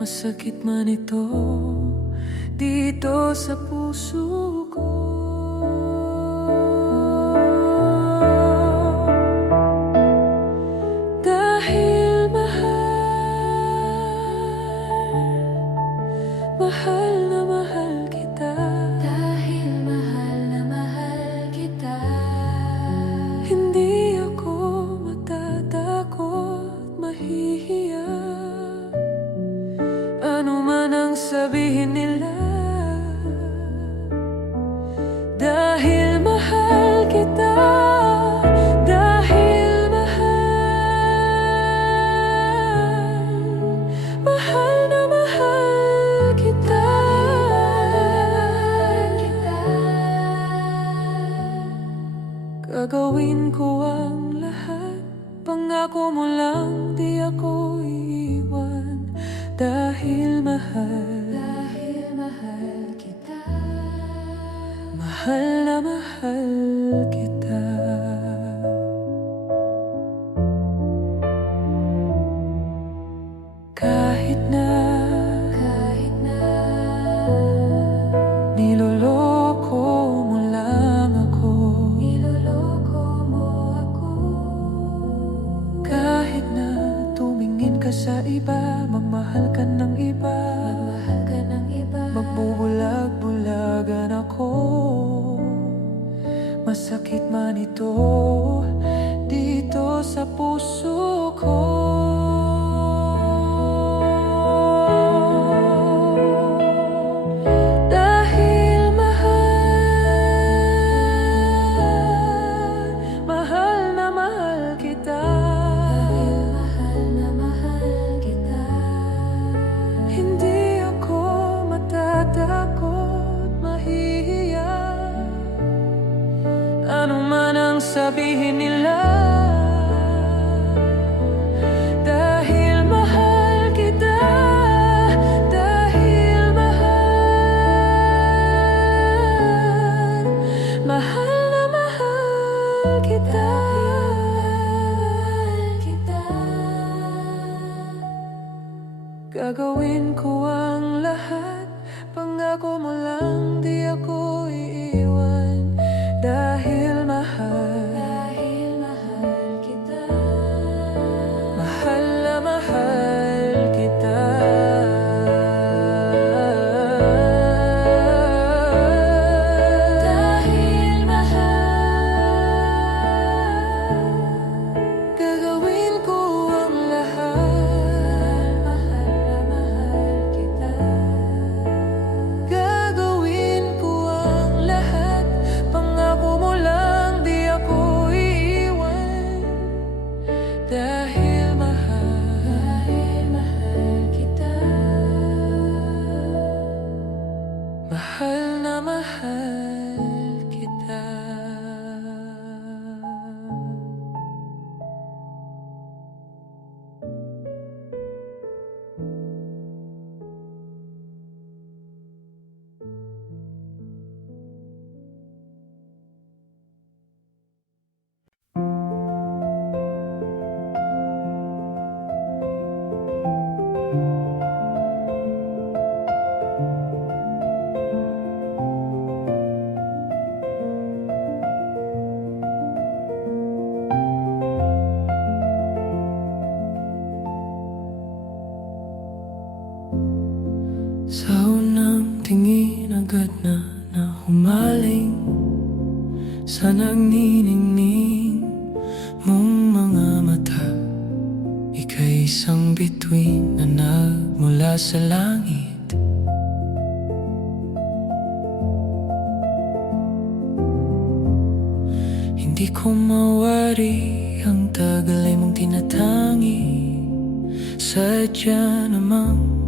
Masakit man ito dito sa puso ko. Mahal na mahal kita. Dahil mahal na mahal kita. Hindi ako matatakot, mahihiya. Ano man ang sabihin nila. Dahil mahal kita. Dahil mahal na mahal kita. Gagawin ko ang lahat, pangako mo lang di ako iiwan. Dahil mahal kita. Mahal na mahal kita. Kahit na niloloko mo lang ako, niloloko mo ako. Kahit na tumingin ka sa iba, magmahal ka ng iba, magbubulag-bulagan ako. Masakit man ito dito sa puso ko. Sabihin nila. Dahil mahal kita. Dahil mahal na mahal kita. Gagawin ko ang lahat, pangako mo lang di ako iiwan. Dahil mahal kita, mahal na mahal kita. Dahil mahal, Gagawin ko ang lahat, mahal na mahal kita. gagawin ko ang lahat, pangako mo lang di ako iiwan. Dahil mahal kita. mahal na mahal kita. Sa unang tingin agad na humaling sa nagniningning mong mga mata. Ika'y isang bituin na nagmula sa langit. Hindi ko mawari ang tagal ay mong tinatangi. Sadya namang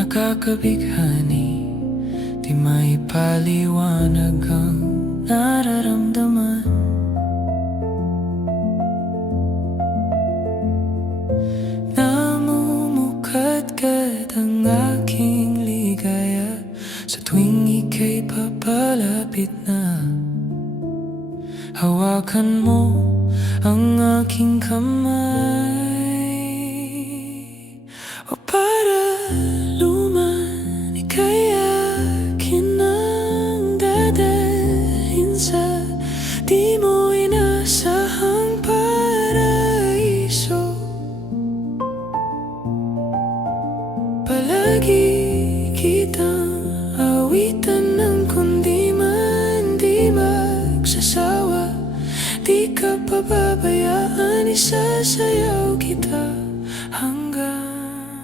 nakakabighani, di may paliwanag ang nararamdaman. Namumukadkad ang aking ligaya sa tuwing ika'y papalapit na. Hawakan mo ang aking kamay, o para luman ika'y akin ang dadalhin sa di mo inasahang paraiso. Palagi kitang awitan ng kundi man di magsasawa. Di ka pababayaan, isasayaw kita hanggang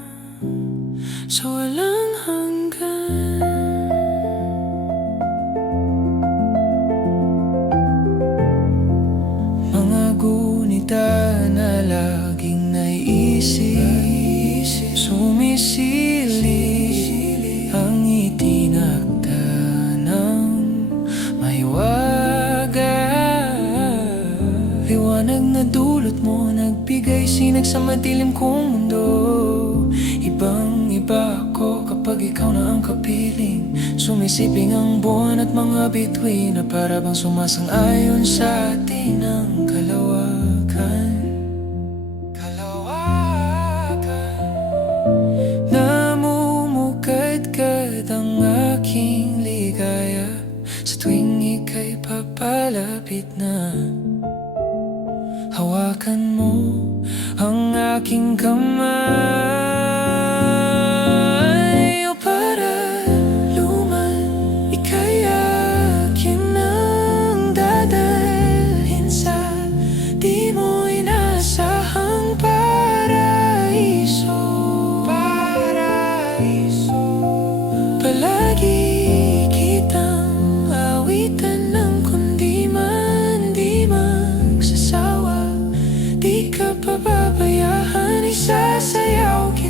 sa walang hanggan. Mga gunita na laging naiisip, sumisili ang itinakda ng mahiwaga. Liwanag na dulot mo, nagbigay sinag sa madilim kong mundo. Ibang iba ako kapag ikaw na ang kapiling. Sumisiping ang buwan at mga bituin na para bang sumasang-ayon sa atin ang kalawakan. Namumukadkad ang aking ligaya sa tuwing ika'y papalapit na. Hawakan mo ang aking kamay, o para luman ika'y akin ang dadalhin sa di mo inasahang paraiso. Palagi kitang awitan ng kundi man di magsasawa. Di ka pababayaan, isasayaw kita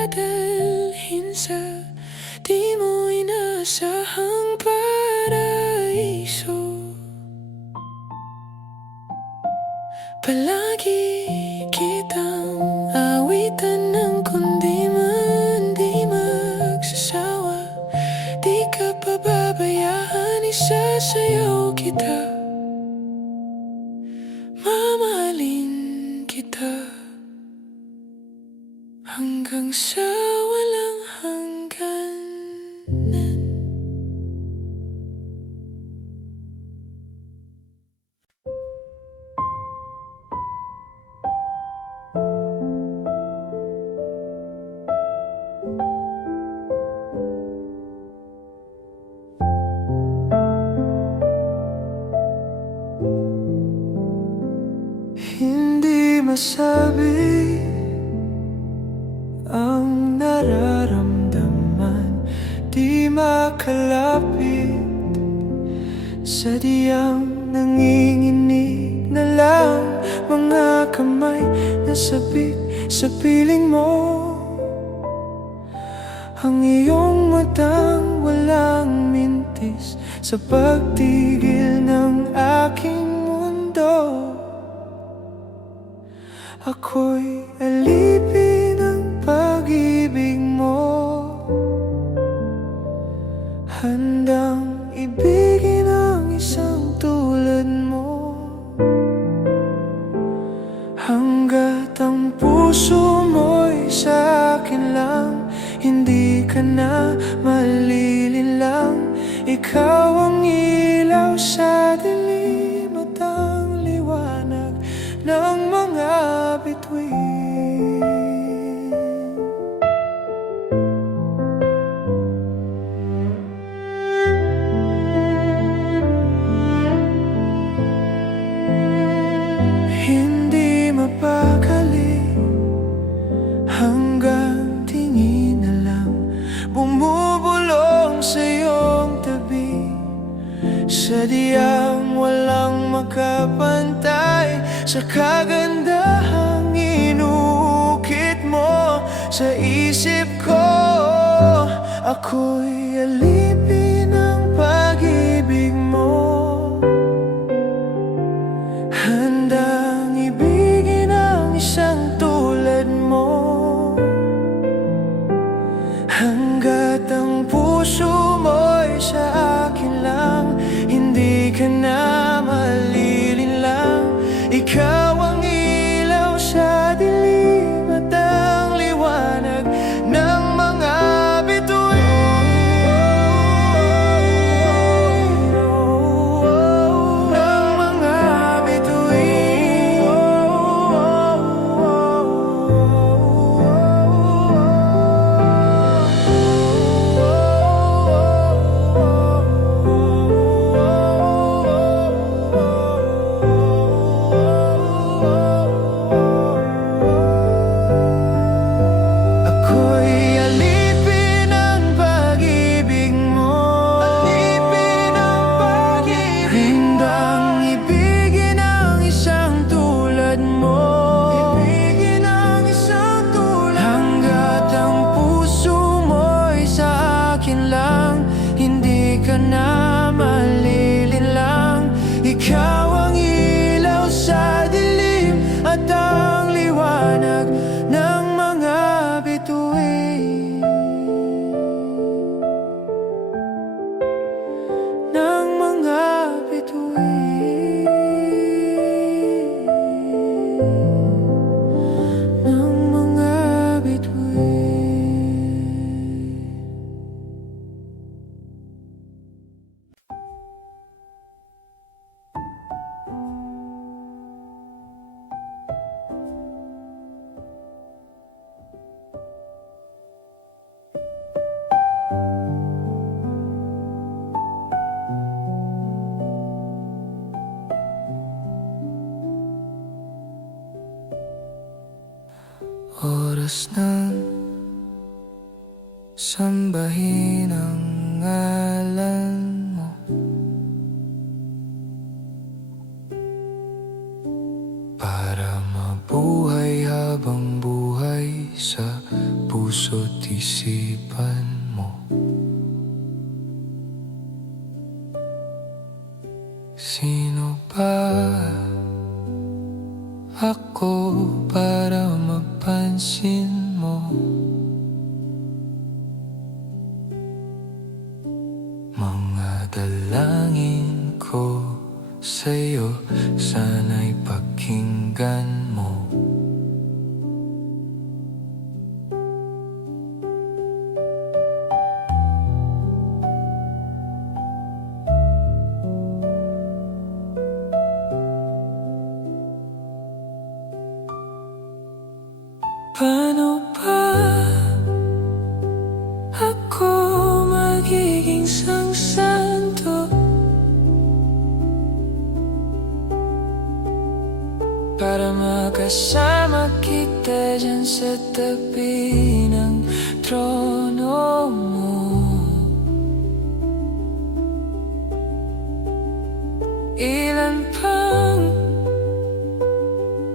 dadalhin sa di mo inaasahang paraiso. Palagi kitang awitan ng kundi man di magsasawa. Di ka pababayaan, isasayaw kita, mamahalin kita hanggang sa walang hangganan. Hindi masabi ang nararamdaman, di makalapit, sadyang nanginginig na lang mga kamay na sabik sa piling mo. Ang iyong matang walang mintis sa pagtigil ng aking mundo. Ako'y alipin ng pag-ibig mo, handang ibigin ang isang tulad mo. Hanggat ang puso mo'y sa akin lang, hindi ka na malilinlang. Ikaw ang ilaw sa dilim at ang liwanag ng mga bituin. Hindi mapakali hanggang tingin na lang bumubulong sa iyong tabi, sadyang walang makapantay sa kagandahang inukit mo sa isip ko. Ako'y alipin ng pag-ibig mo, handang ibigin ang isang tulad mo. Hanggat ang puso mo'y sa akin lang, hindi ka na malilinlang. Ikaw ang ilaw sa dilim at ang liwanag ng mga bituin. Ng mga bituin. Ako'y alipin ng pag-ibig mo, alipin ng pag-ibig, handang ibigin ang isang tulad mo, ibigin ang isang tulad. Hanggat ang puso mo'y sa akin lang, hindi ka na malilinlang. Ikaw ang ilaw sa dilim at ang liwanag ng mga bituin. Ng mga bituin. Ng mga bituin. Oras ng sambahin ang ngalan mo, para mabuhay habang buhay sa puso't isipan mo. Sino ba ako para mapansin mo? Mga dalangin ko sa'yo, sana'y pakinggan mo. Paano ba ako magiging santo para makasama kita dyan sa tabi ng trono mo? Ilan pang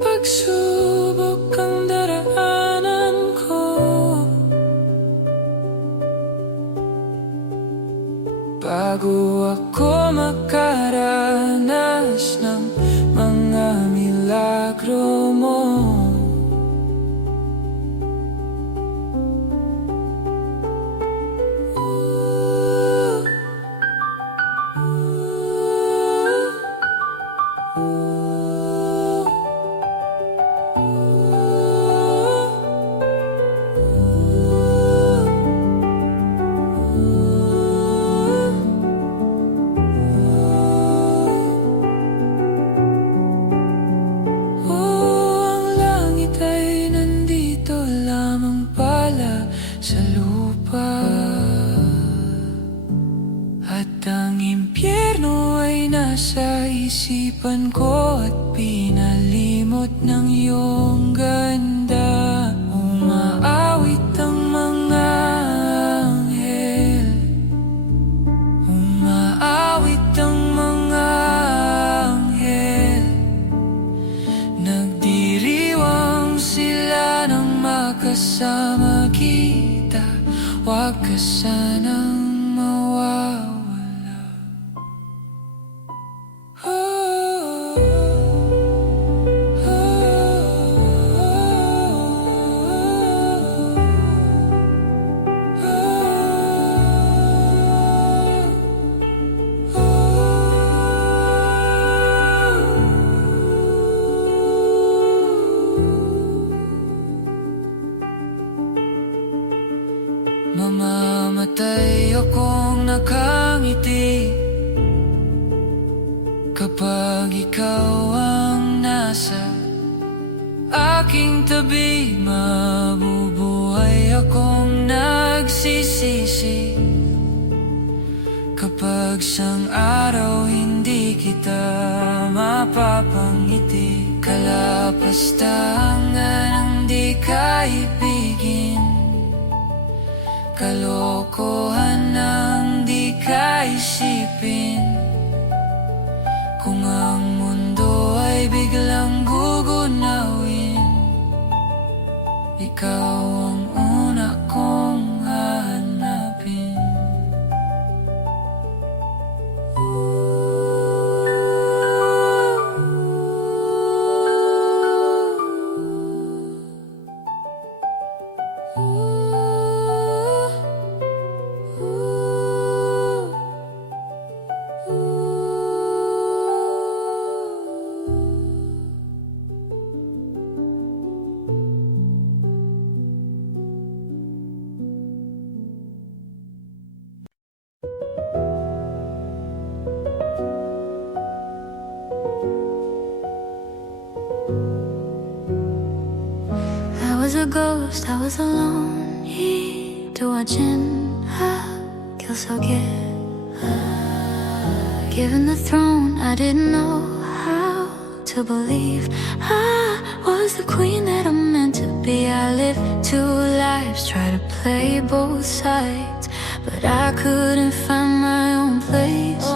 pagsubok ang daraanan ko bago ako makaranas ng mga milagro mo. Sa lupa at ang impyerno ay nasa isipan ko at pinalimot ng iyong ganda. Umaawit ang mga anghel, umaawit ang mga anghel, nagdiriwang sila ng makasama kita. Huwag ka sanang mawawala. Mamamatay akong nakangiti kapag ikaw ang nasa aking tabi. Mabubuhay akong nagsisisi kapag sang araw hindi kita mapapangiti. Kalapastangan ang di kaibigin, kalokohan ang di kaisipin. Kung ang mundo ay biglang gugunawin, ikaw ang una kong hahanapin. I was a ghost, I was alone here to watching her kill so get. Given the throne, I didn't know how to believe I was the queen that I'm meant to be. I lived two lives, try to play both sides, but I couldn't find my own place.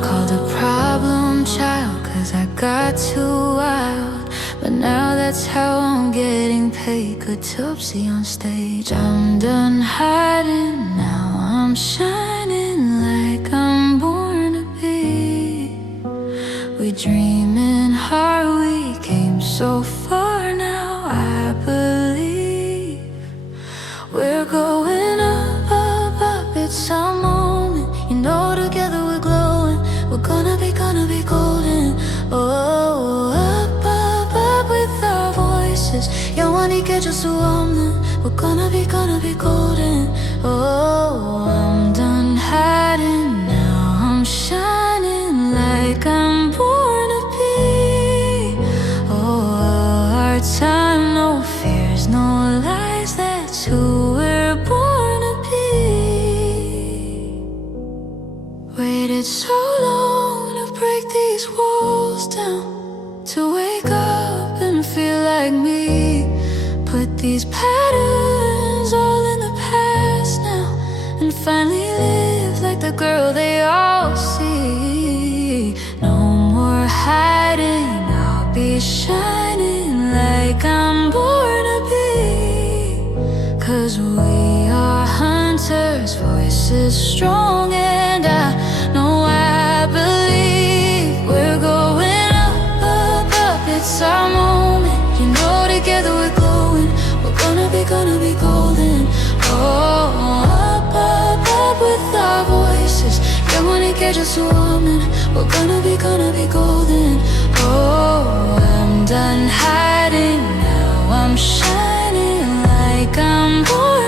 Called a problem child, cause I got too wild. But But now that's how I'm getting paid. Good tipsy on stage. I'm done hiding, now I'm shining like I'm born to be. We dream in heart, we came so far now. I believe we're going up, up, up. It's our moment, you know, together we're glowing. We're gonna be golden. Oh, up, up, up with our voices. 영원히 깨질 수 없는. We're gonna be golden. Oh, I'm done hiding, now I'm shining like I'm born to be. Oh, our time, no fears, no lies. That's who we're born to be. Waited so long to break these walls down, to wake up and feel like me. Put these patterns all in the past now, and finally live like the girl they all see. No more hiding, I'll be shining like I'm born to be. 'Cause we are hunters, voices strong, and I know I believe we're going up, up, up. It's our moment, you know, together we're glowing. We're gonna be golden. Oh, up, up, up with our voices. 영원히 깨질 수 없는. We're gonna be golden. Oh, I'm done hiding, now I'm shining like I'm born